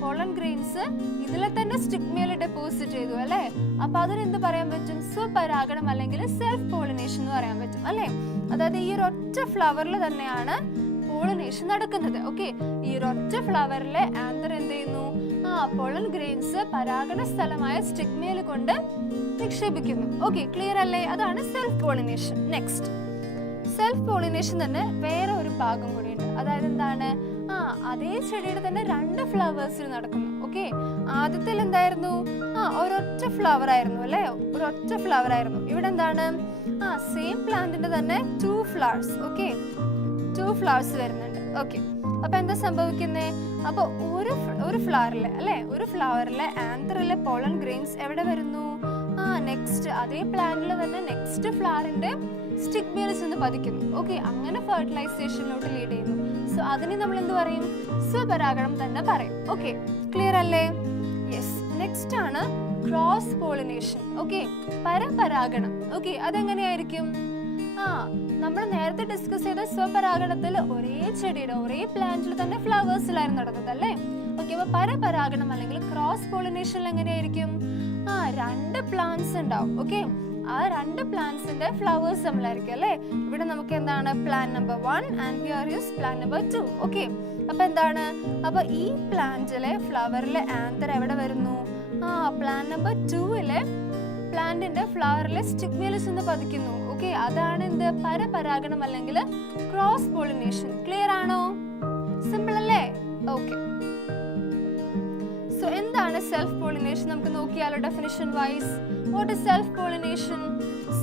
പോളൻ ഗ്രെയിൻസ് ഇതിലെ തന്നെ സ്റ്റിഗ്മയിൽ ഡെപ്പോസിറ്റ് ചെയ്തു അല്ലെ? അപ്പൊ അതിനെന്ത് പറയാൻ പറ്റും? സ്വപരാഗണം അല്ലെങ്കിൽ സെൽഫ് പോളിനേഷൻ എന്ന് പറയാൻ പറ്റും അല്ലെ? അതായത് ഈ ഒരു ഒറ്റ ഫ്ലവറിൽ തന്നെയാണ് പോളിനേഷൻ നടക്കുന്നത്. ഓക്കെ, ഈ ഒരൊറ്റ ഫ്ലവറിലെ ആന്തർ എന്ത് ചെയ്യുന്നു? പോളൻ ഗ്രെയിൻസ് പരാഗണ സ്ഥലമായ സ്റ്റിഗ്മയിൽ കൊണ്ട് നിക്ഷേപിക്കുന്നു. ഓക്കെ, ക്ലിയർ അല്ലേ? അതാണ് self pollination. Next, self pollination തന്നെ വേറെ ഒരു ഭാഗം കൂടിയുണ്ട്. അതായത് എന്താണ്? അതേ ചെടിയുടെ തന്നെ 2 ഫ്ലവേഴ്സിൽ നടക്കുന്നു. ഓക്കെ, ആദ്യത്തിൽ എന്തായിരുന്നു? ഒരൊറ്റ ഫ്ലവർ ആയിരുന്നു അല്ലേ? ഒരൊറ്റ ഫ്ലവർ ആയിരുന്നു. ഇവിടെ എന്താണ്? സെയിം പ്ലാന്റിന്റെ തന്നെ 2 ഫ്ലവേഴ്സ്. ഓക്കെ, 2 ഫ്ലവേഴ്സ് വരുന്നുണ്ട്. ഓക്കെ, അപ്പൊ എന്താ സംഭവിക്കുന്നേ? അപ്പൊ ഒരു ഫ്ലവറിലെ അല്ലെ, ഒരു ഫ്ലവറിലെ ആന്തറിലെ പോളൻ ഗ്രെയിൻസ് എവിടെ വരുന്നു? നെക്സ്റ്റ് അതേ പ്ലാന്റിൽ തന്നെ നെക്സ്റ്റ് ഫ്ലവറിന്റെ സ്റ്റിഗ്മയിൽ ചെന്ന് പതിക്കുന്നു. ഓക്കെ, അങ്ങനെ ഫെർട്ടിലൈസേഷനിലോട്ട് ലീഡ് ചെയ്യുന്നു. സോ അതിനെ നമ്മൾ എന്ത് പറയും? സ്വപരാഗണം തന്നെ പറയും. ഓക്കെ, ക്ലിയർ അല്ലേ? യെസ്. നെക്സ്റ്റ് ആണ് ക്രോസ് പോളിനേഷൻ. ഓക്കെ, പരപരാഗണം. ഓക്കെ, അതെങ്ങനെയായിരിക്കും? നമ്മൾ നേരത്തെ ഡിസ്കസ് ചെയ്ത സ്വപരാഗണത്തിൽ ഒരേ ചെടിയുടെ ഒരേ പ്ലാന്റിൽ തന്നെ ഫ്ലവേഴ്സിലായിരുന്നു നടന്നത് അല്ലേ? ഓക്കെ, അപ്പൊ പരപരാഗണം അല്ലെങ്കിൽ ക്രോസ് പോളിനേഷനിൽ എങ്ങനെയായിരിക്കും? 2 പ്ലാന്റ്സ് ഉണ്ടാവും. ഓക്കെ, ആ 2 പ്ലാന്റ്സിന്റെ ഫ്ലവേഴ്സ് തമ്മിലായിരിക്കും അല്ലേ? ഇവിടെ നമുക്ക് എന്താണ്? Plan number 1 and here is plan number 2. Okay, അപ്പൊ എന്താണ്? അപ്പൊ ഈ പ്ലാന്റിലെ ഫ്ലവറിലെ ആന്തർ എവിടെ വരുന്നു? പ്ലാൻ നമ്പർ 2ലെ പ്ലാന്റിന്റെ ഫ്ലവറിലെ സ്റ്റിഗ്മയിൽ ചെന്ന് പതിക്കുന്നു. ഓക്കെ, അതാണ് എന്ത്? പരപരാഗണം അല്ലെങ്കിൽ ക്രോസ് പോളിനേഷൻ. ക്ലിയർ ആണോ? സിമ്പിൾ അല്ലേ? ഓക്കെ, സോ എന്താണ് സെൽഫ് പോളിനേഷൻ? നമുക്ക് നോക്കിയാലോ definition wise. What is self-pollination?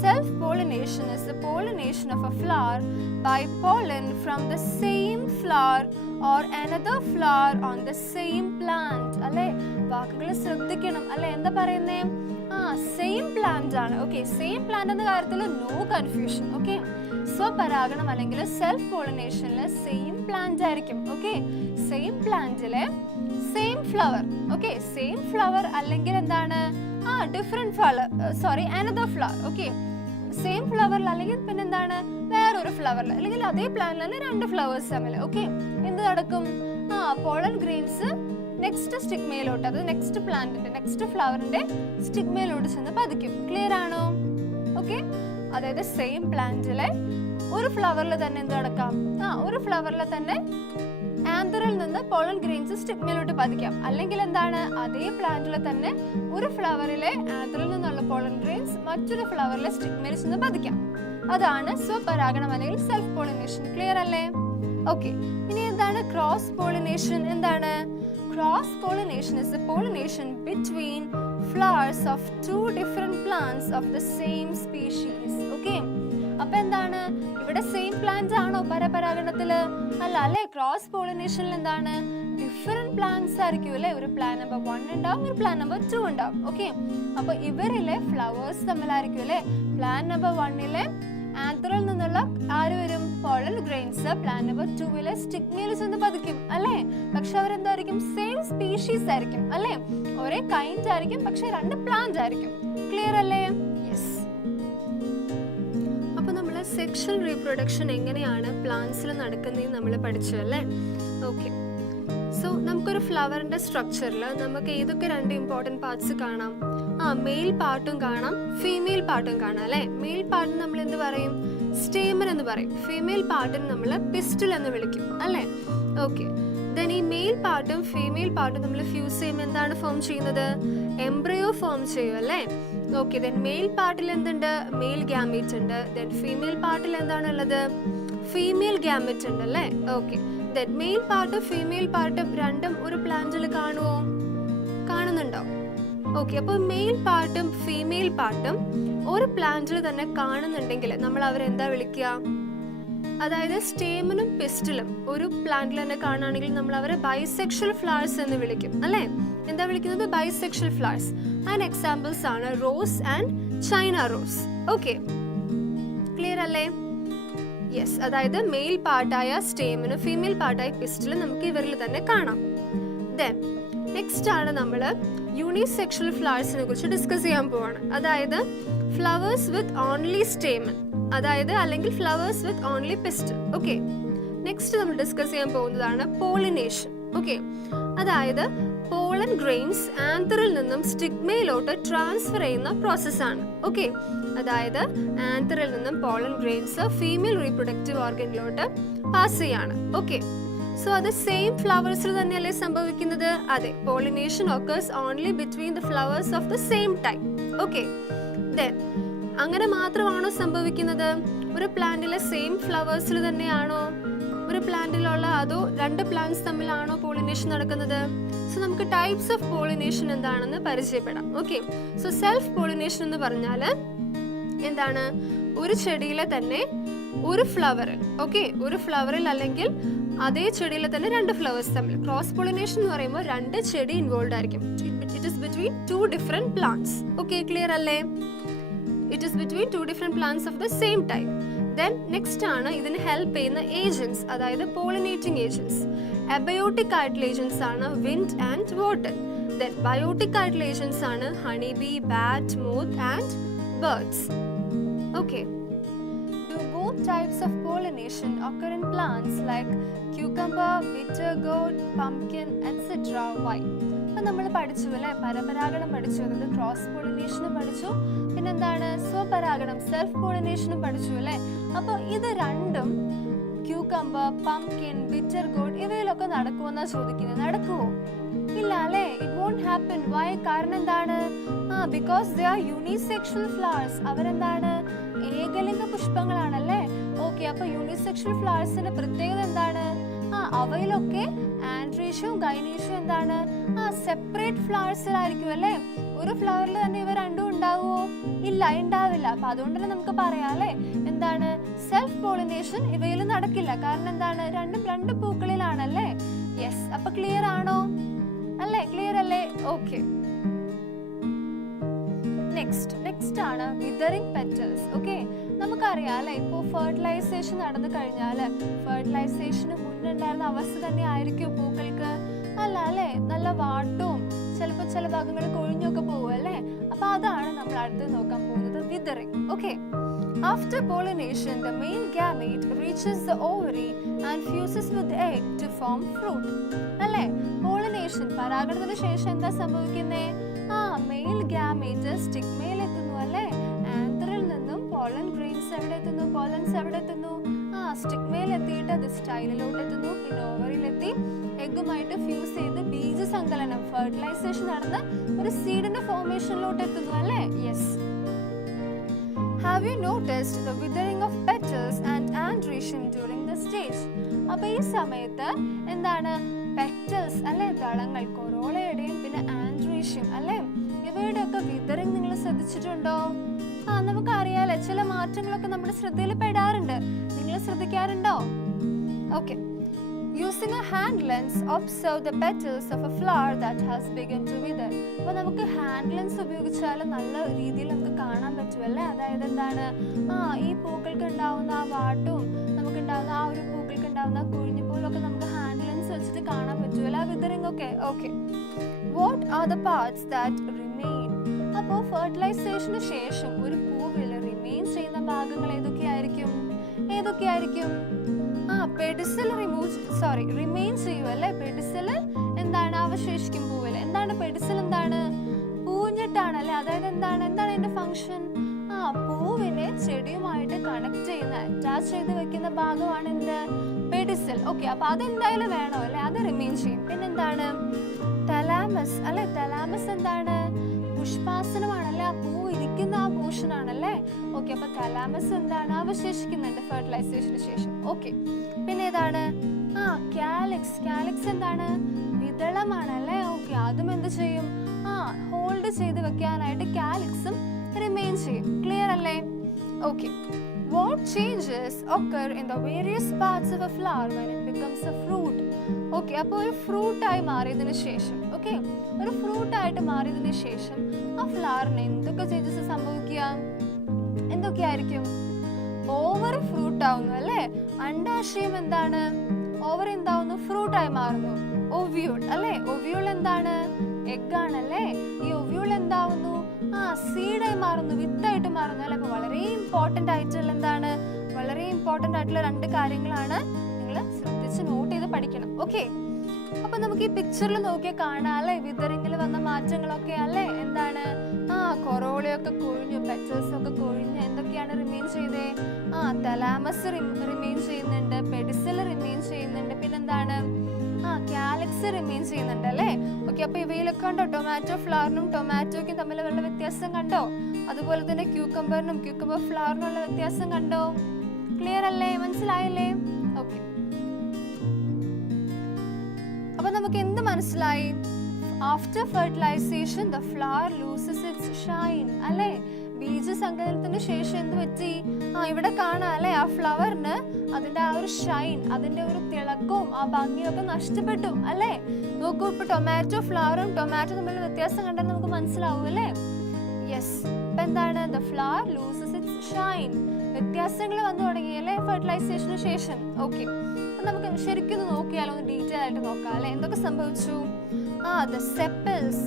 Self-pollination is the pollination of a flower by pollen from the same flower or another flower on the same plant. അല്ലേ? വാക്കുകൾ ശ്രദ്ധിക്കണം അല്ലേ? എന്താ പറയുന്നേ? സെയിം പ്ലാന്റ് ആണ്. ഓക്കെ, സെയിം പ്ലാന്റ് എന്ന കാര്യത്തിൽ നോ കൺഫ്യൂഷൻ. ഓക്കെ, സ്വപരാഗണം അല്ലെങ്കിൽ സെൽഫ് പോളിനേഷനിൽ സെയിം പ്ലാന്റ് ആയിരിക്കും. ഓക്കെ, സെയിം പ്ലാന്റിലെ same flower. Okay, same flower അല്ലെങ്കിൽ എന്താണ്? Different flower, sorry another flower. Okay, same ഫ്ലവറിൽ അല്ലെങ്കിൽ പിന്നെ എന്താണ്? വേറൊരു ഫ്ലവറിൽ അല്ലെങ്കിൽ അതേ പ്ലാന്റിൽ തന്നെ 2 ഫ്ലവേഴ്സ് തമ്മിൽ. ഓക്കെ, എന്ത് നടക്കും? പോളൻ ഗ്രെയിൻസ് നെക്സ്റ്റ് സ്റ്റിഗ്മയിലോട്ട്, അത് നെക്സ്റ്റ് പ്ലാന്റിന്റെ നെക്സ്റ്റ് ഫ്ലവറിന്റെ സ്റ്റിഗ്മയിലോട്ട് ചെന്ന് പതിക്കും. ക്ലിയർ ആണോ? ഓക്കെ, അതായത് സെയിം പ്ലാന്റിലെ ഒരു ഫ്ലവറിൽ തന്നെ എന്ത് നടക്കാം? ഒരു ഫ്ലവറിൽ തന്നെ ആന്തറിൽ നിന്ന് പോളൻ ഗ്രെയിൻസ് സ്റ്റിഗ്മയിലോട്ട് പതിക്കാം. അല്ലെങ്കിൽ എന്താണ്? അതേ പ്ലാന്റിൽ തന്നെ ഒരു ഫ്ലവറിലെ ആന്തറിൽ നിന്നുള്ള പോളൻ ഗ്രെയിൻസ് മറ്റൊരു ഫ്ലവറിലെ സ്റ്റിഗ്മയിൽ ചെന്ന് പതിക്കാം. അതാണ് സ്വപരാഗണം അല്ലെങ്കിൽ സെൽഫ് പോളിനേഷൻ. ക്ലിയർ അല്ലേ? ഓക്കെ, ഇനി എന്താണ് ക്രോസ് പോളിനേഷൻ? എന്താണ്? Cross pollination is the pollination between flowers of 2 different plants of the same species. Okay, അപ്പൊ എന്താണ്? ഇവിടെ സെയിം പ്ലാന്റ് ആണോ പരപരാഗണത്തില്? അല്ല അല്ലേ? ക്രോസ് പോളിനേഷനിൽ എന്താണ്? ഡിഫറെന്റ് പ്ലാന്റ്സ് ആയിരിക്കും അല്ലേ? ഒരു പ്ലാൻ നമ്പർ 1 ഉണ്ടാവും, ഒരു പ്ലാൻ നമ്പർ 2 ഉണ്ടാവും. ഓക്കെ, അപ്പൊ ഇവരിലെ ഫ്ലവേഴ്സ് തമ്മിലായിരിക്കും അല്ലേ? പ്ലാൻ നമ്പർ 1ലെ ആന്തറിൽ നിന്നുള്ള ആര് വരും? പോളൻ ഗ്രെയിൻസ് പ്ലാൻ നമ്പർ 2ലെ സ്റ്റിഗ്മയിൽ ചെന്ന് പതിക്കും അല്ലേ? പക്ഷെ അവരെന്തായിരിക്കും? സെയിം സ്പീഷീസ് ആയിരിക്കും അല്ലേ? ഒരേ കൈൻഡ് ആയിരിക്കും, പക്ഷെ 2 പ്ലാന്റ് ആയിരിക്കും. ക്ലിയർ അല്ലേ? യെസ്. അപ്പൊ നമ്മൾ സെക്ഷൽ റീപ്രൊഡക്ഷൻ എങ്ങനെയാണ് പ്ലാന്റ്സിൽ നടക്കുന്നതെന്ന് നമ്മൾ പഠിച്ചു അല്ലേ? ഓക്കെ, സോ നമുക്കൊരു ഫ്ലവറിന്റെ സ്ട്രക്ചറിൽ നമുക്ക് ഏതൊക്കെ 2 ഇമ്പോർട്ടൻറ്റ് പാർട്സ് കാണാം? മെയിൽ പാർട്ടും കാണാം, ഫീമെയിൽ പാർട്ടും കാണാം അല്ലേ? മെയിൽ പാർട്ട് നമ്മൾ എന്ത് പറയും? സ്റ്റേമൻ എന്ന് പറയും. ഫീമെയിൽ പാർട്ടിന് നമ്മൾ പിസ്റ്റൽ എന്ന് വിളിക്കും അല്ലേ? ഓക്കെ, ദെൻ ഈ മെയിൽ പാർട്ടും ഫീമെയിൽ പാർട്ടും നമ്മൾ ഫ്യൂസ് ചെയ്യുമ്പോൾ എന്താണ് ഫോം ചെയ്യുന്നത്? എംബ്രയോ ഫോം ചെയ്യും അല്ലേ? ഓക്കെ, ദെൻ മെയിൽ പാർട്ടിൽ എന്തുണ്ട്? മെയിൽ ഗ്യാമീറ്റ് ഉണ്ട്. ദെൻ ഫീമെയിൽ പാർട്ടിൽ എന്താണുള്ളത്? ഫീമെയിൽ ഗ്യാമീറ്റ് ഉണ്ട് അല്ലേ? ഓക്കെ, ദെൻ മെയിൽ പാർട്ടും ഫീമെയിൽ പാർട്ടും രണ്ടും ഒരു പ്ലാന്റിൽ കാണുമോ? കാണുന്നുണ്ടോ? ഓക്കെ, അപ്പോൾ മെയിൽ പാർട്ടും ഫീമെയിൽ പാർട്ടും ഒരു പ്ലാന്റിൽ തന്നെ കാണുന്നുണ്ടെങ്കിൽ നമ്മൾ അവരെന്താ വിളിക്കുക? അതായത് സ്റ്റേമനും പിസ്റ്റലും ഒരു പ്ലാന്റിൽ തന്നെ കാണുകയാണെങ്കിൽ നമ്മൾ അവരെ ബൈസെക്ഷൽ ഫ്ലവേഴ്സ് എന്ന് വിളിക്കും അല്ലേ? എന്താ വിളിക്കുന്നത്? Bisexual flowers. ആൻഡ് എക്സാമ്പിൾസ് ആണ് rose and China rose. Okay, clear അല്ലേ? യെസ്, അതായത് മെയിൽ പാർട്ടായ സ്റ്റേമനും ഫീമെയിൽ പാർട്ടായ പിസ്റ്റലും നമുക്ക് ഇവരിൽ തന്നെ കാണാം. ദെൻ നെക്സ്റ്റ് ആണ് നമ്മൾ യൂണിസെക്ഷൽ ഫ്ലവേഴ്സിനെ കുറിച്ച് ഡിസ്കസ് ചെയ്യാൻ പോവാണ്. അതായത് ഫ്ലവേഴ്സ് വിത്ത് ഓൺലി സ്റ്റേമൻ, അതായത് അല്ലെങ്കിൽ flowers with only pistil. Okay, next നമ്മൾ ഡിസ്കസ് ചെയ്യാൻ പോകുന്നതാണ് പോളിനേഷൻ. ഓക്കെ, അതായത് പോളൻ പോളൻ ഗ്രെയിൻസ് ആന്തറിൽ നിന്നും സ്റ്റിഗ്മയിലോട്ട് ട്രാൻസ്ഫർ ചെയ്യുന്ന പ്രോസസ്സാണ്. ഓക്കെ, അതായത് ആന്തറിൽ നിന്നും പോളൻ ഗ്രെയിൻസ് ഫീമെയിൽ റീപ്രൊഡക്റ്റീവ് ഓർഗനിലോട്ട് പാസ് ചെയ്യാണ്. ഓക്കെ, സോ അത് സെയിം ഫ്ലവേഴ്സിൽ തന്നെയല്ലേ സംഭവിക്കുന്നത്? അതെ, pollination occurs only between the flowers of the same time. Okay, then അങ്ങനെ മാത്രമാണോ സംഭവിക്കുന്നത്? ഒരു പ്ലാന്റിലെ സെയിം ഫ്ലവേഴ്സിൽ തന്നെയാണോ ഒരു പ്ലാന്റിലുള്ള, അതോ രണ്ട് പ്ലാന്റ്സ് തമ്മിലാണോ പോളിനേഷൻ നടക്കുന്നത്? സോ നമുക്ക് ടൈപ്സ് ഓഫ് പോളിനേഷൻ എന്താണെന്ന് പരിചയപ്പെടാം. ഓക്കെ, സോ സെൽഫ് പോളിനേഷൻ എന്ന് പറഞ്ഞാൽ എന്താണ്? ഒരു ചെടിയിലെ തന്നെ ഒരു ഫ്ലവറിൽ, ഓക്കെ, ഒരു ഫ്ലവറിൽ അല്ലെങ്കിൽ അതേ ചെടിയിലെ തന്നെ രണ്ട് ഫ്ലവേഴ്സ് തമ്മിൽ. ക്രോസ് പോളിനേഷൻ എന്ന് പറയുമ്പോൾ രണ്ട് ചെടി ഇൻവോൾവ് ആയിരിക്കും. It is between two different plants. Okay, clear അല്ലേ? It is between two different plants of the same type. Then next ആണ് ഇതിന് ഹെൽപ്പ് ചെയ്യുന്ന ഏജൻസ്, അതായത് പോളിനേറ്റിംഗ് ഏജൻസ്. അബയോട്ടിക് ആയിട്ടുള്ള ഏജൻസ് ആണ് wind and water. Then biotic ആയിട്ടുള്ള agents ആണ് honey bee, bat, moth and birds. Okay, both types of pollination occur in plants like cucumber, bitter gourd, pumpkin, etc. Why? അപ്പോൾ നമ്മൾ പഠിച്ചു അല്ലേ, പരപരാഗണം പഠിച്ചു, അതായത് ക്രോസ് പോളിനേഷനും പഠിച്ചു, പിന്നെന്താണ് സ്വപരാഗണം സെൽഫ് പോളിനേഷനും പഠിച്ചു അല്ലേ. അപ്പോൾ ഇത് രണ്ടും ക്യൂക്കമ്പർ, പംകിൻ, ബിറ്റർ ഗോഡ് ഇവയിലൊക്കെ നടക്കുമെന്നാണ് ചോദിക്കുന്നത്. നടക്കുമോ? ഇല്ല അല്ലേ, ഇറ്റ് വോണ്ട് ഹാപ്പൻ. വൈ? കാരണം എന്താണ്? Because they are unisexual flowers. അവരെന്താണ്? ഏകലിംഗ പുഷ്പങ്ങളാണല്ലേ. ഓക്കെ, അപ്പൊ യൂണിസെക്ഷൽ ഫ്ലവേഴ്സിന്റെ പ്രത്യേകത എന്താണ്? അവയിലൊക്കെ ആൻഡ്രീഷ്യവും ഗൈനീഷ്യവും എന്താണ്? സെപ്പറേറ്റ് ഫ്ലവേഴ്സിലായിരിക്കും അല്ലേ. ഒരു ഫ്ലവറിൽ തന്നെ ഇവ രണ്ടും ഉണ്ടാവുമോ? ഇല്ല, ഉണ്ടാവില്ല. അപ്പൊ അതുകൊണ്ട് തന്നെ നമുക്ക് പറയാം അല്ലേ, എന്താണ്? സെൽഫ് പോളിനേഷൻ ഇവയിൽ നടക്കില്ല. കാരണം എന്താണ്? രണ്ടും രണ്ട് പൂക്കളിലാണല്ലേ. യെസ്, അപ്പൊ ക്ലിയർ ആണോ? അല്ലേ, ക്ലിയർ അല്ലേ? ഓക്കെ, നെക്സ്റ്റ് ആണ് വിതറിംഗ് പെറ്റൽസ്. ഓക്കെ, നമുക്കറിയാം അല്ലെ, ഇപ്പോൾ ഫെർട്ടിലൈസേഷൻ നടന്നു കഴിഞ്ഞാൽ ഫെർട്ടിലൈസേഷന് മുന്നുണ്ടായിരുന്ന അവസ്ഥ തന്നെ ആയിരിക്കും പൂക്കൾക്ക്? അല്ല അല്ലേ, നല്ല വാട്ടവും ചിലപ്പോൾ ചില ഭാഗങ്ങൾ കൊഴിഞ്ഞൊക്കെ പോകും അല്ലേ. അപ്പൊ അതാണ് നമ്മൾ അടുത്ത് നോക്കാൻ പോകുന്നത്, withering. Okay, after pollination the male gamete reaches the ovary and fuses with the egg to form fruit. അല്ലേ, പോളിനേഷൻ പരാഗണത്തിന് ശേഷം എന്താ സംഭവിക്കുന്നേ? മെയിൽ ഗാമേറ്റ് സ്റ്റിഗ്മയിൽ എത്തുന്നു അല്ലേ. ആന്തറിൽ നിന്നും പോളൻ ഗ്രെയിൻസ് എവിടെ എത്തുന്നു? പോളൻസ് എവിടെ എത്തുന്നു? സ്റ്റിഗ്മയിൽ എത്തിയിട്ട് അത് സ്റ്റൈലിലോട്ട് എത്തുന്നു, പിന്നെ ഓവറിലെത്തി എഗ്ഗുമായിട്ട് ഫ്യൂസ് ചെയ്ത് ബീജസങ്കലനം ഫെർട്ടിലൈസേഷൻ നടന്ന് ഒരു സീഡിന്റെ ഫോർമേഷനിലോട്ട് എത്തുന്നു അല്ലേ. Yes. Have you noticed the withering of petals and androecium during the stage? അപ്പോൾ ഈ സമയത്ത് എന്താണ്? പെറ്റൽസ് അല്ലെ, ദളങ്ങൾ, കൊറോളയുടെയും പിന്നെ ആൻഡ്രീഷ്യം അല്ലെ, ഇവയുടെ ഒക്കെ വിതറിങ് നിങ്ങൾ ശ്രദ്ധിച്ചിട്ടുണ്ടോ? നമുക്കറിയാലേ, ചില മാറ്റങ്ങളൊക്കെ നമ്മുടെ ശ്രദ്ധയിൽ പെടാറുണ്ട്. നിങ്ങൾ ശ്രദ്ധിക്കാറുണ്ടോ? Okay, using a hand lens observe the petals of a flower that has begun to wither. അപ്പോൾ നമുക്ക് ഹാൻഡ് ലെൻസ് ഉപയോഗിച്ചാൽ നല്ല രീതിയിൽ നമുക്ക് കാണാൻ പറ്റുമല്ലേ. അതായത് എന്താണ്? ഈ പൂക്കൾക്ക് ഉണ്ടാവുന്ന ആ വാട്ടും നമുക്കുണ്ടാവുന്ന ആ ഒരു പൂക്കൾക്ക് ഉണ്ടാവുന്ന കൊഴിഞ്ഞു പോലൊക്കെ നമുക്ക് ഹാൻഡ് ലെൻസ് വെച്ചിട്ട് കാണാൻ പറ്റുമല്ലോ, ആ വിതറിങ് ഒക്കെ. Okay, what are the parts that remain? അപ്പോൾ ഫെർട്ടിലൈസേഷന് ശേഷം ഒരു പൂവിൽ റിമെയിൻ ചെയ്യുന്ന ഭാഗങ്ങൾ ഏതൊക്കെയായിരിക്കും? പെഡിസിൽ റിമെയിൻ ചെയ്യുമല്ലേ. പെഡിസിൽ എന്താണ്? അവശേഷിക്കും പൂവിൽ. എന്താണ് പെഡിസിൽ? എന്താണ്? പൂഞ്ഞിട്ടാണല്ലേ. അതായത് എന്താണ് അതിന്റെ ഫംഗ്ഷൻ? പൂവിനെ ചെടിയുമായിട്ട് കണക്ട് ചെയ്യുന്ന, അറ്റാച്ച് ചെയ്ത് വെക്കുന്ന ഭാഗമാണ് എന്ത്? പെഡിസിൽ. ഓക്കെ, അപ്പൊ അതെന്തായാലും വേണോ അല്ലെ, അത് റിമെയിൻ ചെയ്യും. പിന്നെന്താണ്? തലാമസ് അല്ലെ. തലാമസ് എന്താണ്? പുഷ്പാസനമാണല്ലേ, ആ പൂ ഇരിക്കുന്ന ആ പോർഷൻ ആണല്ലേ. ഓക്കെ, അപ്പൊ തലാമസ് എന്താണ്? അവശേഷിക്കുന്നുണ്ട് ഫെർട്ടിലൈസേഷന് ശേഷം. ഓക്കെ, പിന്നെ ഏതാണ്? കാലിക്സ്. കാലിക്സ് എന്താണ്? വിതളമാണല്ലേ. ഓക്കെ, അതും എന്ത് ചെയ്യും? ഹോൾഡ് ചെയ്ത് വെക്കാനായിട്ട് കാലിക്സും റിമെയിൻ ചെയ്യും. ക്ലിയർ അല്ലേ? Okay, what changes occur in the various parts of a flower when it becomes a fruit? Okay, അപ്പോൾ ഒരു ഫ്രൂട്ടായി മാറിയതിനു ശേഷം, ഓക്കെ, ഒരു ഫ്രൂട്ടായിട്ട് മാറിയതിനു ശേഷം ആ ഫ്ലവറിന് എന്തൊക്കെ ചേഞ്ചസ് സംഭവിക്കുക? എന്തൊക്കെയായിരിക്കും? ഓവർ ഫ്രൂട്ട് ആവുന്നു അല്ലേ. അണ്ടാശയം എന്താണ്? ഓവർ എന്താവുന്നു? ഫ്രൂട്ടായി മാറുന്നു. ഒവ്യൂൾ അല്ലേ. ഒവ്യൂൾ എന്താണ്? എഗ് ആണല്ലേ. ഈ ഒവ്യൂൾ എന്താവുന്നു? സീഡായി മാറുന്നു, വിത്തായിട്ട് മാറുന്നു അല്ലെ. അപ്പൊ വളരെ ഇമ്പോർട്ടന്റ് ആയിട്ടുള്ള എന്താണ്? വളരെ ഇമ്പോർട്ടന്റ് ആയിട്ടുള്ള രണ്ട് കാര്യങ്ങളാണ് നിങ്ങൾ ശ്രദ്ധിച്ച് നോട്ട് ചെയ്ത് പഠിക്കണം. ഓക്കെ, അപ്പൊ നമുക്ക് ഈ പിക്ചറിൽ നോക്കിയാൽ കാണാം അല്ലെ വിതറിങ്ങിൽ വന്ന മാറ്റങ്ങളൊക്കെ അല്ലെ. എന്താണ്? കൊറോളയൊക്കെ കൊഴിഞ്ഞു, പെറ്റൽസ് ഒക്കെ കൊഴിഞ്ഞു. എന്തൊക്കെയാണ് റിമെയിൻ ചെയ്തേ? തലാമസ് റിമെയിൻ ചെയ്യുന്നുണ്ട്, പെഡിസിൽ റിമെയിൻ ചെയ്യുന്നുണ്ട്, പിന്നെന്താണ്? കാലിക്സ് റിമെയിൻ ചെയ്യുന്നുണ്ട് അല്ലേ. ഓക്കെ, അപ്പൊ ഇവയിലൊക്കെ കണ്ടോ ടൊമാറ്റോ ഫ്ലവറിനും ടൊമാറ്റോയ്ക്കും തമ്മിലുള്ള വ്യത്യാസം കണ്ടോ? അതുപോലെ തന്നെ ക്യൂക്കംബറിനും ക്യൂക്കംബർ ഫ്ലവറിനുള്ള വ്യത്യാസം കണ്ടോ? ക്ലിയർ അല്ലേ? മനസ്സിലായല്ലേ? ഓക്കെ, അപ്പൊ നമുക്ക് എന്ത് മനസ്സിലായി? After fertilisation the flower loses its shine അല്ലേ. ബീജസങ്കലനത്തിന് ശേഷം എന്ത് പറ്റി? ഇവിടെ കാണാം അല്ലെ, ആ ഫ്ലവറിന് അതിന്റെ ആ ഒരു ഷൈൻ, അതിന്റെ ഒരു തിളക്കവും ആ ഭംഗിയും ഒക്കെ നഷ്ടപ്പെട്ടു അല്ലേ. നോക്കൂ, ഇപ്പൊ ടൊമാറ്റോ ഫ്ലവറും ടൊമാറ്റോ തമ്മിലുള്ള വ്യത്യാസം കണ്ടാൽ നമുക്ക് മനസ്സിലാവും അല്ലേ. യെസ്, ഇപ്പൊ എന്താണ്? The flower loses its Shine. വ്യത്യാസങ്ങൾ വന്നു തുടങ്ങി അല്ലേ ഫെർട്ടിലൈസേഷന് ശേഷം. ഓക്കെ, നമുക്ക് ശരിക്കും നോക്കിയാലോ, ഒന്ന് ഡീറ്റെയിൽ ആയിട്ട് നോക്കാം അല്ലെ. എന്തൊക്കെ സംഭവിച്ചു? the sepals,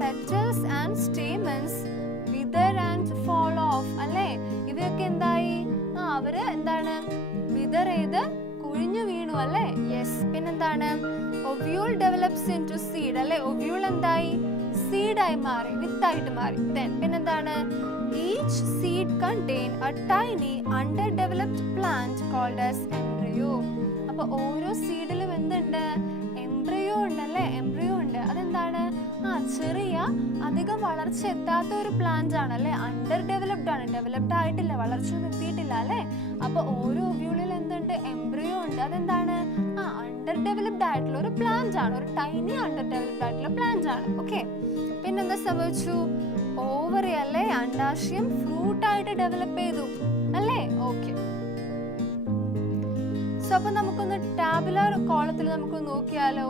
petals and stamens wither and fall off അല്ലേ. ഇവയൊക്കെ എന്തായി? അവര് എന്താണ്? വിതർ ചെയ്ത് കൊഴിഞ്ഞു വീണു അല്ലേ. യെസ്, പിന്നെന്താണ്? ഒവ്യൂൾ ഡെവലപ്സ് ഇൻടു സീഡ് അല്ലേ. ഒവ്യൂൾ എന്തായി? സീഡായി മാറി, വിത്തായിട്ട് മാറി. പിന്നെന്താണ്? each seed contain a tiny underdeveloped plant called as embryo. അപ്പൊ ഓരോ സീഡിലും എന്തുണ്ട്? എംബ്രിയോ ഉണ്ടല്ലേ. എംബ്രിയോ ഉണ്ട്. അതെന്താണ്? ചെറിയ അധികം വളർച്ച എത്താത്ത ഒരു പ്ലാന്റ് ആണ് അല്ലെ. അണ്ടർ ഡെവലപ്ഡ് ആണ്, ഡെവലപ്ഡ് ആയിട്ടില്ല, വളർച്ച ഒന്നും എത്തിയിട്ടില്ല അല്ലെ. അപ്പൊ ഓരോ ഒവ്യൂളിൽ എന്തുണ്ട്? എംബ്രിയോ ഉണ്ട്. അതെന്താണ്? അണ്ടർ ഡെവലപ്ഡ് ആയിട്ടുള്ള ഒരു പ്ലാന്റ് ആണ്, ഒരു ടൈനി അണ്ടർ ഡെവലപ്ഡ് ആയിട്ടുള്ള പ്ലാന്റ് ആണ്. ഓക്കെ, പിന്നെന്താ സംഭവിച്ചു? ഓവറി അല്ലേ, അണ്ടാശയം ഫ്രൂട്ട് ആയിട്ട് ഡെവലപ്പ് ചെയ്തു അല്ലേ. ഓക്കെ, സോ അപ്പൊ നമുക്കൊന്ന് ടാബുലർ കോളത്തിൽ നമുക്ക് നോക്കിയാലോ,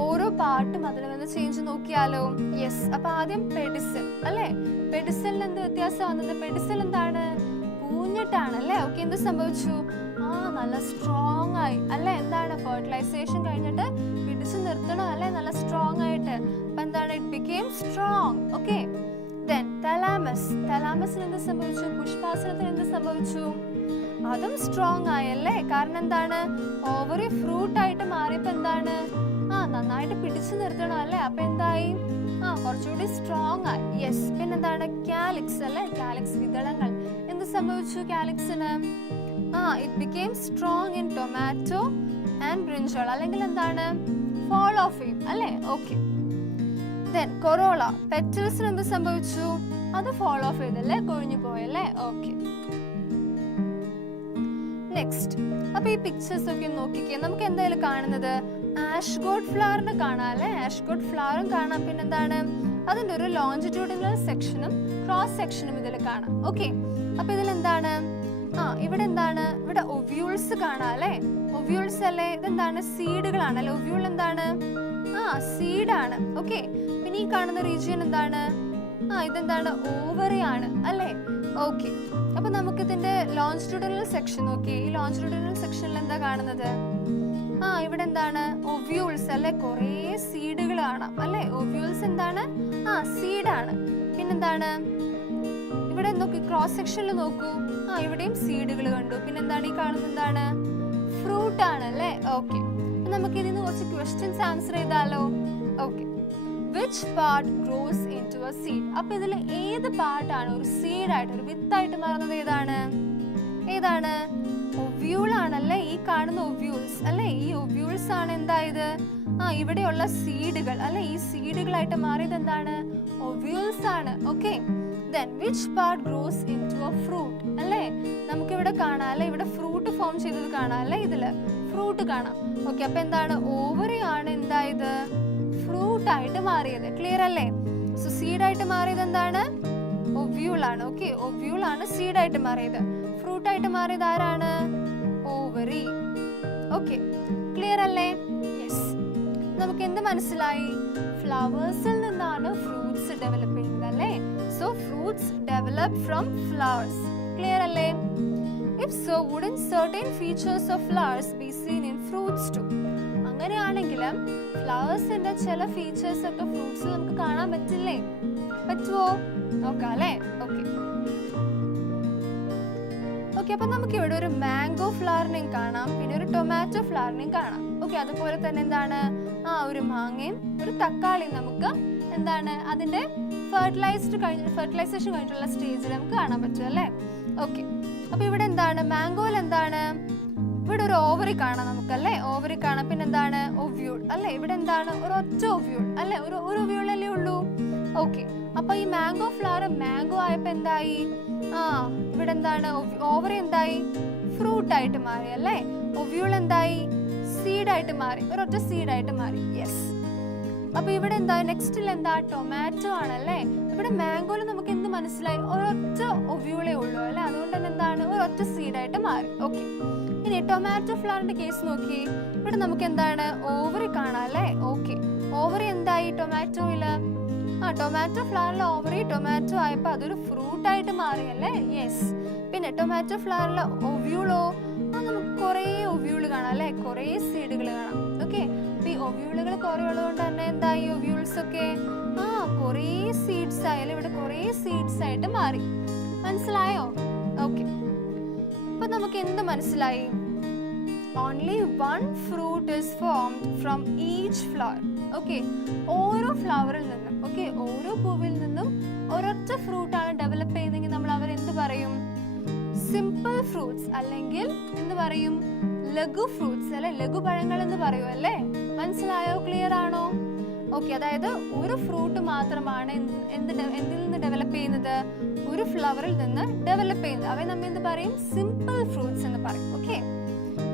ഓരോ പാർട്ടും അതിൽ വന്ന് ചേഞ്ച് നോക്കിയാലോ. യെസ്, അപ്പൊ ആദ്യം പെഡിസിൽ അല്ലെ. പെഡിസിലിന് എന്ത് വ്യത്യാസം വന്നത്? പെഡിസിൽ എന്താണ്? പൂഞ്ഞിട്ടാണ് അല്ലെ. ഓക്കെ, എന്ത് സംഭവിച്ചു? നല്ല സ്ട്രോങ് ആയി അല്ലെ. എന്താണ്? ഫെർട്ടിലൈസേഷൻ കഴിഞ്ഞിട്ട് പിടിച്ചു നിർത്തണം അല്ലെ, നല്ല സ്ട്രോങ് ആയിട്ട്. അപ്പൊ എന്താണ്? It became strong. Okay, then thalamus. തലാമസിന് എന്ത് സംഭവിച്ചു? പുഷ്പാസനത്തിന് എന്ത് സംഭവിച്ചു? അതും സ്ട്രോങ് ആയല്ലേ. കാരണം എന്താണ്? ഓവറി ഫ്രൂട്ട് ആയിട്ട് മാറിയപ്പോ എന്താണ്? നന്നായിട്ട് പിടിച്ചു നിർത്തണം അല്ലെ. അപ്പൊ എന്തായി? കുറച്ചുകൂടി സ്ട്രോങ് ആയി. യെസ്, പിന്നെന്താണ്? കാലിക്സ് അല്ലെ. കാലിക്സ്, വിതളങ്ങൾ. എന്ത് സംഭവിച്ചു കാലിക്സിന്? It became strong in tomato and brinjal. അല്ലെങ്കിൽ എന്താണ്? ഫോൾ ഓഫ് ചെയ്യും അല്ലെ. Okay, then corolla. പെറ്റൽസിന് എന്ത് സംഭവിച്ചു? അത് ഫോൾ ഓഫ് ചെയ്തല്ലേ, കൊഴിഞ്ഞു പോയല്ലേ. Okay, next. അപ്പൊ ഈ പിക്ചേഴ്സ് ഒക്കെ നോക്കിക്കേ. നമുക്ക് എന്തായാലും കാണുന്നത് ആഷ്ഗോട്ട് ഫ്ലവറിനെ കാണാം അല്ലെ. ആഷ്ഗോട്ട് ഫ്ലവറും കാണാം. പിന്നെന്താണ്? അതിന്റെ ഒരു ലോഞ്ചിറ്റ്യൂഡിനൽ സെക്ഷനും ക്രോസ് സെക്ഷനും ഇതിൽ കാണാം. ഓക്കെ, അപ്പൊ ഇതിലെന്താണ്? ഇവിടെ എന്താണ്? ഇവിടെ ഒവ്യൂൾസ് കാണാം അല്ലെ. ഒവ്യൂൾസ് അല്ലേ. ഇതെന്താണ്? സീഡുകളാണ് അല്ലെ. ഒവ്യൂൾ എന്താണ്? സീഡാണ്. ഓക്കെ, പിന്നെ ഈ കാണുന്ന റീജിയൻ എന്താണ്? ഇതെന്താണ്? ഓവറി ആണ് അല്ലെ. ഓക്കെ, അപ്പൊ നമുക്ക് ഇതിന്റെ ലോഞ്ചിറ്റ്യൂഡിനൽ സെക്ഷൻ നോക്കി. ഈ ലോഞ്ചിറ്റ്യൂഡിനൽ സെക്ഷനിൽ എന്താ കാണുന്നത്? ഇവിടെ എന്താണ്? ഒവ്യൂൾസ് അല്ലെ. കുറേ സീഡുകൾ കാണാം അല്ലെ. ഒവ്യൂൾസ് എന്താണ്? സീഡാണ്. പിന്നെന്താണ്? ഇവിടെ നോക്കി, ക്രോസ് സെക്ഷനിൽ നോക്കൂ. ഇവിടെയും സീഡുകൾ കണ്ടു. പിന്നെന്താണ്? ഈ കാണുന്നത് എന്താണ്? ഫ്രൂട്ട് ആണ് അല്ലെ. ഓക്കെ, നമുക്ക് ഇതിന് കുറച്ച് ക്വസ്റ്റ്യൻസ് ആൻസർ ചെയ്താലോ. Okay, which part grows into a seed? അപ്പൊ ഇതിൽ ഏത് പാർട്ടാണ് ഒരു സീഡ് ആയിട്ട്, ഒരു വിത്തായിട്ട് മാറുന്നത്? ഏതാണ്? ഒവ്യൂൾ ആണല്ലേ. ഈ കാണുന്ന ഒവ്യൂൾസ് അല്ലെ. ഈ ഒവ്യൂൾസ് ആണ് എന്തായത്? ഇവിടെയുള്ള സീഡുകൾ അല്ലെ. ഈ സീഡുകളായിട്ട് മാറിയത് എന്താണ്? ഒവ്യൂൾസ് ആണ്. Okay, then which part grows into a fruit അല്ലെ. നമുക്ക് ഇവിടെ കാണാം അല്ലെ. ഇവിടെ ഫ്രൂട്ട് ഫോം ചെയ്തത് കാണാം അല്ലെ. ഇതില് ഫ്രൂട്ട് കാണാം. ഓക്കെ, അപ്പൊ എന്താണ്? ഓവറി ആണ് എന്തായത്? ഫ്രൂട്ട് ആയിട്ട് മാറിയത്. ക്ലിയർ അല്ലേ? സോ സീഡ് ആയിട്ട് മാറിയത് എന്താണ്? ഒവ്യൂൾ ആണ്. ഓക്കെ, ഒവ്യൂൾ ആണ് സീഡ് ആയിട്ട് മാറിയത്. ഫ്രൂട്ട് ആയിട്ട് മാറിയത് ആരാണ്? ഓവറി. ഓക്കെ, ക്ലിയർ അല്ലേ? യെസ്, നമുക്ക് എന്ത് മനസ്സിലായി? ഫ്ലവേഴ്സിൽ നിന്നാണ് ഫ്രൂട്ട്സ് ഡെവലപ്പ് ചെയ്യുന്നത് അല്ലേ. So fruits develop from flowers. Clear അല്ലേ? If so, wouldn't certain features of flowers be seen in fruits too? അങ്ങനെയാണെങ്കിലും ഫ്ലവേഴ്സിന്റെ ചില ഫീച്ചേഴ്സ് ഒക്കെ ഫ്രൂട്ട്സിൽ നമുക്ക് കാണാൻ പറ്റില്ലേ? പറ്റുമോ? നോക്കാം അല്ലേ. ഓക്കെ, ഓക്കെ, അപ്പൊ നമുക്ക് ഇവിടെ ഒരു മാംഗോ ഫ്ലവറിനെയും കാണാം, പിന്നെ ഒരു ടൊമാറ്റോ ഫ്ലവറിനെയും കാണാം. ഓക്കെ, അതുപോലെ തന്നെ എന്താണ് ഒരു മാങ്ങയും ഒരു തക്കാളിയും നമുക്ക് എന്താണ് അതിന്റെ ഫെർട്ടിലൈസേഷൻ കഴിഞ്ഞിട്ടുള്ള സ്റ്റേജിൽ നമുക്ക് കാണാൻ പറ്റും അല്ലേ. ഓക്കെ, അപ്പൊ ഇവിടെ എന്താണ് മാംഗോയിൽ എന്താണ് ഇവിടെ ഒരു ഓവറി കാണാം നമുക്കല്ലേ, ഓവറി കാണാം. പിന്നെ എന്താണ് ഒവ്യൂൾ അല്ലെ, ഇവിടെ എന്താണ് ഒരു ഒറ്റ ഒവ്യൂൾ അല്ലെ, ഒരു ഒവ്യൂൾ അല്ലേ ഉള്ളൂ. ഓക്കെ, അപ്പൊ ഈ മാംഗോ ഫ്ലവർ മാംഗോ ആയപ്പോ എന്തായി, ഇവിടെ എന്താണ് ഓവറി എന്തായി ഫ്രൂട്ട് ആയിട്ട് മാറി അല്ലേ, ഒവ്യൂൾ എന്തായി സീഡായിട്ട് മാറി, ഒരൊറ്റ സീഡായിട്ട് മാറി. യെസ്, അപ്പൊ ഇവിടെ എന്താ നെക്സ്റ്റിൽ എന്താ ടൊമാറ്റോ ആണല്ലേ. ഇവിടെ മാംഗോയിൽ നമുക്ക് എന്ത് മനസ്സിലായി, ഒരൊറ്റ ഒവ്യൂളേ ഉള്ളൂ അല്ലെ, അതുകൊണ്ട് തന്നെ എന്താണ് ഒരൊറ്റ സീഡായിട്ട് മാറി. ഓക്കെ, ഇനി ടൊമാറ്റോ ഫ്ലവറിന്റെ കേസ് നോക്കി, ഇവിടെ നമുക്ക് എന്താണ് ഓവറി കാണാം അല്ലേ. ഓക്കെ, ഓവറി എന്തായി ടൊമാറ്റോയില്, ടൊമാറ്റോ ഫ്ലവറിലെ ഓവറി ടൊമാറ്റോ ആയപ്പോ അതൊരു ഫ്രൂട്ട് ആയിട്ട് മാറി അല്ലേ. യെസ്, പിന്നെ ടൊമാറ്റോ ഫ്ലവറിലെ ഒവ്യൂളോ നമുക്ക് കുറേ ഒവ്യൂള് കാണാം അല്ലെ, കുറേ സീഡുകൾ കാണാം. ഓക്കെ, അപ്പൊ ഈ ഒവ്യൂളുകൾ കുറെ ഉള്ളതുകൊണ്ട് തന്നെ എന്തായി ഒവ്യൂൾസ് ഒക്കെ കുറേ സീഡ്സ് ആയാലും ഇവിടെ കുറേ സീഡ്സ് ആയിട്ട് മാറി. മനസ്സിലായോ? ഓക്കെ, അപ്പൊ നമുക്ക് എന്ത് മനസ്സിലായി, only one fruit is formed from each flower. Okay, ഓരോ ഫ്ലവറിൽ നിന്നും ഓരോ പൂവിൽ നിന്നും ഒരൊറ്റ ഫ്രൂട്ട് ആണ് ഡെവലപ്പ് ചെയ്യുന്നതെങ്കിൽ നമ്മൾ അവരെന്ത് പറയും, സിമ്പിൾ ഫ്രൂട്ട്സ് അല്ലെങ്കിൽ എന്ത് പറയും, ലഘു ഫ്രൂട്ട്സ് അല്ലെ, ലഘുപഴങ്ങൾ എന്ന് പറയൂ അല്ലേ. മനസ്സിലായോ? ക്ലിയർ ആണോ? ഓക്കെ, അതായത് ഒരു ഫ്രൂട്ട് മാത്രമാണ് എന്തിൽ നിന്ന് ഡെവലപ്പ് ചെയ്യുന്നത്, ഒരു ഫ്ലവറിൽ നിന്ന് ഡെവലപ്പ് ചെയ്യുന്നത്. അവയെ നമ്മൾ എന്ത് പറയും, സിമ്പിൾ ഫ്രൂട്ട്സ് എന്ന് പറയും. Okay,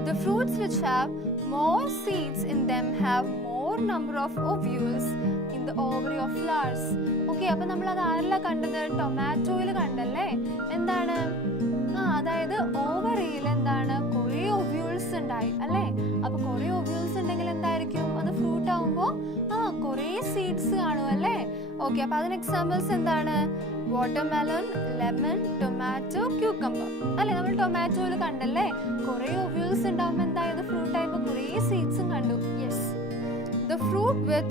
the fruits which have more seeds in them have more number of ovules in the ovary of flowers. Okay, അപ്പൊ നമ്മൾ അത് ആരിലാ കണ്ടത്, ടൊമാറ്റോയിൽ കണ്ടല്ലേ. എന്താണ് അതായത് ഓവറിയിൽ എന്താണ് കുറേ ഒവ്യൂൾസ് ഉണ്ടായി അല്ലേ. അപ്പൊ കുറേ ഒവ്യൂൾസ് ഉണ്ടെങ്കിൽ എന്തായിരിക്കും, അത് ഫ്രൂട്ട് ആവുമ്പോ കുറേ സീഡ്സ് കാണും അല്ലേ. ഓക്കെ, അപ്പൊ അതിന് എക്സാമ്പിൾസ് എന്താണ്, വാട്ടർമെലൺ, ലെമൺ, ടൊമാറ്റോ, ക്യൂക്കമ്പർ അല്ലെ. നമ്മൾ ടൊമാറ്റോയിൽ കണ്ടല്ലേ കുറേ ഒവ്യൂൾസ് ഉണ്ടാവുമ്പോൾ എന്തായത് ഫ്രൂട്ട് ആയപ്പോൾ കുറേ സീഡ്സും കണ്ടു. Yes, the fruit with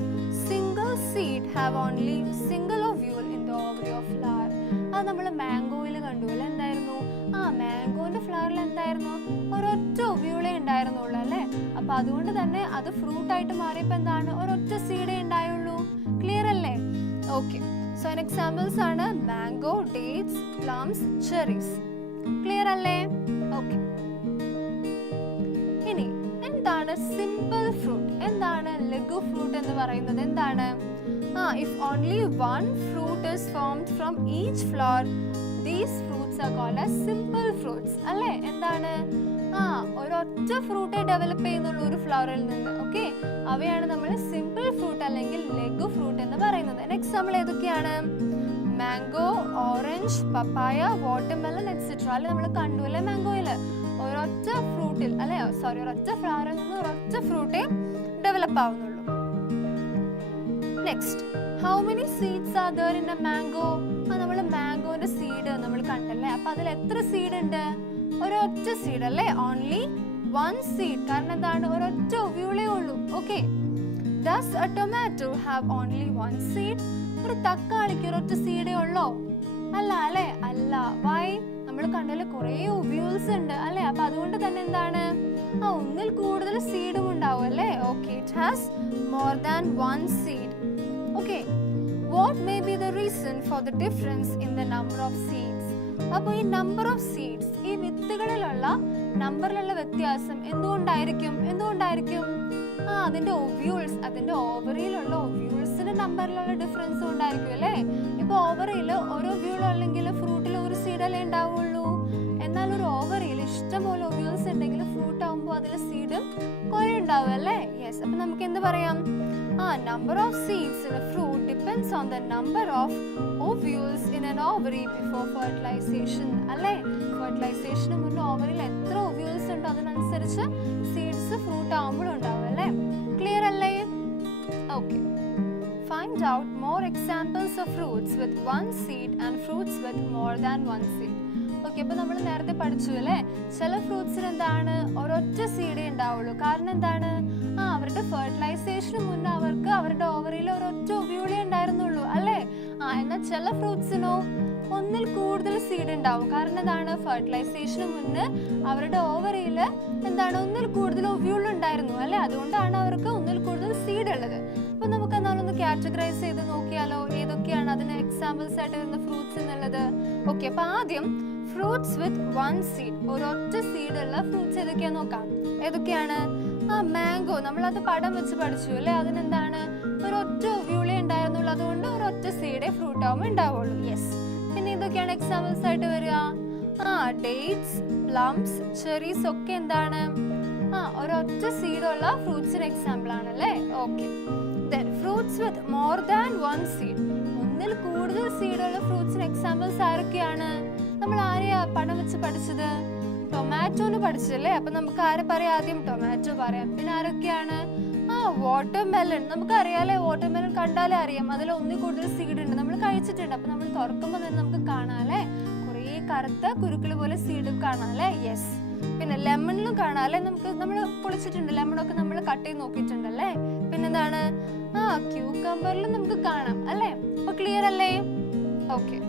single seed have only single ovule in the ovary of flower. അത് നമ്മൾ മാംഗോയിൽ കണ്ടു അല്ലേ. എന്തായിരുന്നു, മാംഗോന്റെ ഫ്ലവറിൽ എന്തായിരുന്നു ഒരൊറ്റ ഒവ്യൂളേ ഉണ്ടായിരുന്നുള്ളൂ അല്ലേ. അപ്പൊ അതുകൊണ്ട് തന്നെ അത് ഫ്രൂട്ട് ആയിട്ട് മാറിയപ്പോ എന്താണ് ഒരൊറ്റ സീഡേ ഉണ്ടായുള്ളൂ. ക്ലിയർ അല്ലേ? ഓക്കെ, സോ അതിന് എക്സാമ്പിൾസ് ആണ് mango, dates, plums, cherries. Clear അല്ലേ? ഓക്കെ, ഇനി എന്താണ് സിമ്പിൾ ഫ്രൂട്ട്, എന്താണ് ലഘു ഫ്രൂട്ട് എന്ന് പറയുന്നത്, എന്താണ് if only one fruit is formed from each flower, these fruits are called as simple fruits അല്ലേ. എന്താണ് ഒരൊറ്റ ഫ്രൂട്ടേ ഡെവലപ്പ് ചെയ്യുന്നുള്ളൂ ഒരു ഫ്ലവറിൽ നിന്ന്. ഓക്കെ, അവയാണ് നമ്മൾ സിമ്പിൾ ഫ്രൂട്ട് അല്ലെങ്കിൽ ലഘു ഫ്രൂട്ട് എന്ന് പറയുന്നത്. എക്സാമ്പിൾ ഏതൊക്കെയാണ്, മാംഗോ, ഓറഞ്ച്, പപ്പായ, വാട്ടർമെലൺ എക്സെട്ര അല്ലെ. നമ്മൾ കണ്ടു അല്ലേ മാംഗോയില് ഒരൊറ്റ ഫ്രൂട്ടിൽ അല്ലെ, ഒരൊറ്റ ഫ്ലവറിൽ നിന്ന് ഒരൊറ്റ ഫ്രൂട്ടേ ഡെവലപ്പ് ആവുന്നുള്ളൂ. Next, how many seeds are there in a mango. നമ്മൾ മാംഗോന്റെ സീഡ് നമ്മൾ കണ്ടല്ലേ. അപ്പൊ അതിൽ എത്ര സീഡ് ഉണ്ട്, ഒരൊറ്റ സീഡ് അല്ലേ, ഓൺലി വൺ സീഡ്. കാരണം എന്താണ് ഒരൊറ്റ ഒവ്യൂളേ ഉള്ളൂ. Okay, does a tomato have only one seed? ഒരു തക്കാളിക്ക് ഒരൊറ്റ സീഡേ ഉള്ളോ? അല്ല അല്ലേ, അല്ല. വൈ? നമ്മൾ കണ്ടല്ലേ കുറേ ഒവ്യൂൾസ് ഉണ്ട് അല്ലേ. അപ്പൊ അതുകൊണ്ട് തന്നെ എന്താണ് ഒന്നിൽ കൂടുതൽ സീഡും ഉണ്ടാവും അല്ലേ. Okay, it has more than one seed. Okay, what may be the reason for the difference in the number of seeds? അപ്പോൾ ഈ നമ്പർ ഓഫ് സീഡ്സ്, ഈ വിത്തുകളിലുള്ള നമ്പറിലുള്ള വ്യത്യാസം എന്തുകൊണ്ടായിരിക്കും? അതിന്റെ ഒവ്യൂൾസ്, അതിന്റെ ഓവറിയിലുള്ള ഒവ്യൂൾസിന്റെ നമ്പറിലുള്ള ഡിഫറൻസ് ഉണ്ടായിരിക്കും അല്ലേ. ഇപ്പൊ ഓവറിയിൽ ഒരു ഒവ്യൂൾ അല്ലെങ്കിൽ ഫ്രൂട്ടിൽ ഒരു സീഡല്ലേ ഉണ്ടാവുള്ളൂ. എന്നാൽ ഒരു ഓവറിയിൽ ഇഷ്ടംപോലെ ഒവ്യൂൾസ് ഉണ്ടെങ്കിൽ ഫ്രൂട്ട് ആവുമ്പോൾ അതിൽ സീഡും കുറെ ഉണ്ടാവും അല്ലേ. യെസ്, അപ്പൊ നമുക്ക് എന്ത് പറയാം, number of seeds in a fruit depends on the number of ovules in an ovary before fertilization അല്ലേ. ഫെർട്ടിലൈസേഷന് മുന്നേ ഓവറിൽ എത്ര ഒവ്യൂൾസ് ഉണ്ടോ അതിനനുസരിച്ച് സീഡ്സ് ഫ്രൂട്ട് ആവുമ്പോഴും ഉണ്ടാവും അല്ലേ. ക്ലിയർ അല്ലേ? Okay, find out more examples of fruits with one seed and fruits with more than one seed. Okay, അപ്പൊ നമ്മൾ നേരത്തെ പഠിച്ചു അല്ലേ, ചില ഫ്രൂട്ട്സിന് എന്താണ് ഒരൊറ്റ സീഡേ ഉണ്ടാവുള്ളൂ. കാരണം എന്താണ് അവരുടെ ഫെർട്ടിലൈസേഷന് മുന്നേ അവർക്ക് അവരുടെ ഓവറിയിൽ ഒരൊറ്റ ഒവ്യൂളേ ഉണ്ടായിരുന്നുള്ളൂ അല്ലേ. എന്നാൽ ചില ഫ്രൂട്ട്സിനോ ഒന്നിൽ കൂടുതൽ സീഡ് ഉണ്ടാവും. കാരണം എന്താണ്, ഫെർട്ടിലൈസേഷന് മുന്നേ അവരുടെ ഓവറിയിൽ എന്താണ് ഒന്നിൽ കൂടുതൽ ഒവ്യൂൾ ഉണ്ടായിരുന്നു അല്ലെ, അതുകൊണ്ടാണ് അവർക്ക് ഒന്നിൽ കൂടുതൽ സീഡ് ഉള്ളത്. അപ്പൊ നമുക്ക് എന്നാലൊന്ന് കാറ്റഗറൈസ് ചെയ്ത് നോക്കിയാലോ, ഏതൊക്കെയാണ് അതിന് എക്സാമ്പിൾസ് ആയിട്ട് വരുന്ന ഫ്രൂട്ട്സ് എന്നുള്ളത്. ഓക്കെ, അപ്പൊ ആദ്യം ഫ്രൂട്ട്സ് വിത്ത് 1 സീഡ്, ഒരൊറ്റ സീഡ് ഉള്ള ഫ്രൂട്ട്സ് ഏതൊക്കെയാ നോക്കാം. ഏതൊക്കെയാണ്? മാംഗോ, നമ്മളത് പടം വെച്ച് പഠിച്ചു അല്ലെ, അതിനെന്താണ് ഒരൊറ്റ ഒവ്യൂളേ ഉണ്ടായിരുന്നുള്ളൂ, അതുകൊണ്ട് ഒരൊറ്റ സീഡേ ഫ്രൂട്ട് ആവുമ്പോൾ ഉണ്ടാവുള്ളൂ. യെസ്. പിന്നെ ഇതൊക്കെയാണ് എക്സാമ്പിൾസ് ആയിട്ട് വരിക. ഡേറ്റ്സ്, പ്ലംസ്, ചെറീസ് ഒക്കെ എന്താണ് ഒരൊറ്റ സീഡുള്ള ഫ്രൂട്ട്സിന് എക്സാമ്പിൾ ആണല്ലേ. Okay, fruits with more than 1 seed, ഒന്നിൽ കൂടുതൽ സീഡുള്ള ഫ്രൂട്ട്സിന് എക്സാമ്പിൾസ് ആരൊക്കെയാണ്? നമ്മൾ ആരെയാ പടം വെച്ച് പഠിച്ചത്? ടൊമാറ്റോന് പഠിച്ചല്ലേ. അപ്പൊ നമുക്ക് ആരെ പറയാം? ആദ്യം ടൊമാറ്റോ പറയാം. പിന്നെ ആരൊക്കെയാണ്? വാട്ടർമെലൺ, നമുക്കറിയാലേ, വാട്ടർമെലൺ കണ്ടാലേ അറിയാം അതിൽ ഒന്നിൽ കൂടുതൽ സീഡ് ഉണ്ട്, നമ്മൾ കഴിച്ചിട്ടുണ്ട്. അപ്പൊ നമ്മൾ തുറക്കുമ്പോൾ തന്നെ നമുക്ക് കാണാല്ലേ കുറേ കറുത്ത കുരുക്കൾ പോലെ സീഡ് കാണാല്ലേ. യെസ്. പിന്നെ ലെമണിലും കാണാല്ലേ, നമ്മൾ പൊളിച്ചിട്ടുണ്ട്, ലെമണൊക്കെ നമ്മൾ കട്ട് ചെയ്ത് നോക്കിയിട്ടുണ്ടല്ലേ. പിന്നെന്താണ്, ക്യൂക്കമ്പറിലും നമുക്ക് കാണാം അല്ലേ. അപ്പൊ ക്ലിയർ അല്ലേ? ഓക്കെ.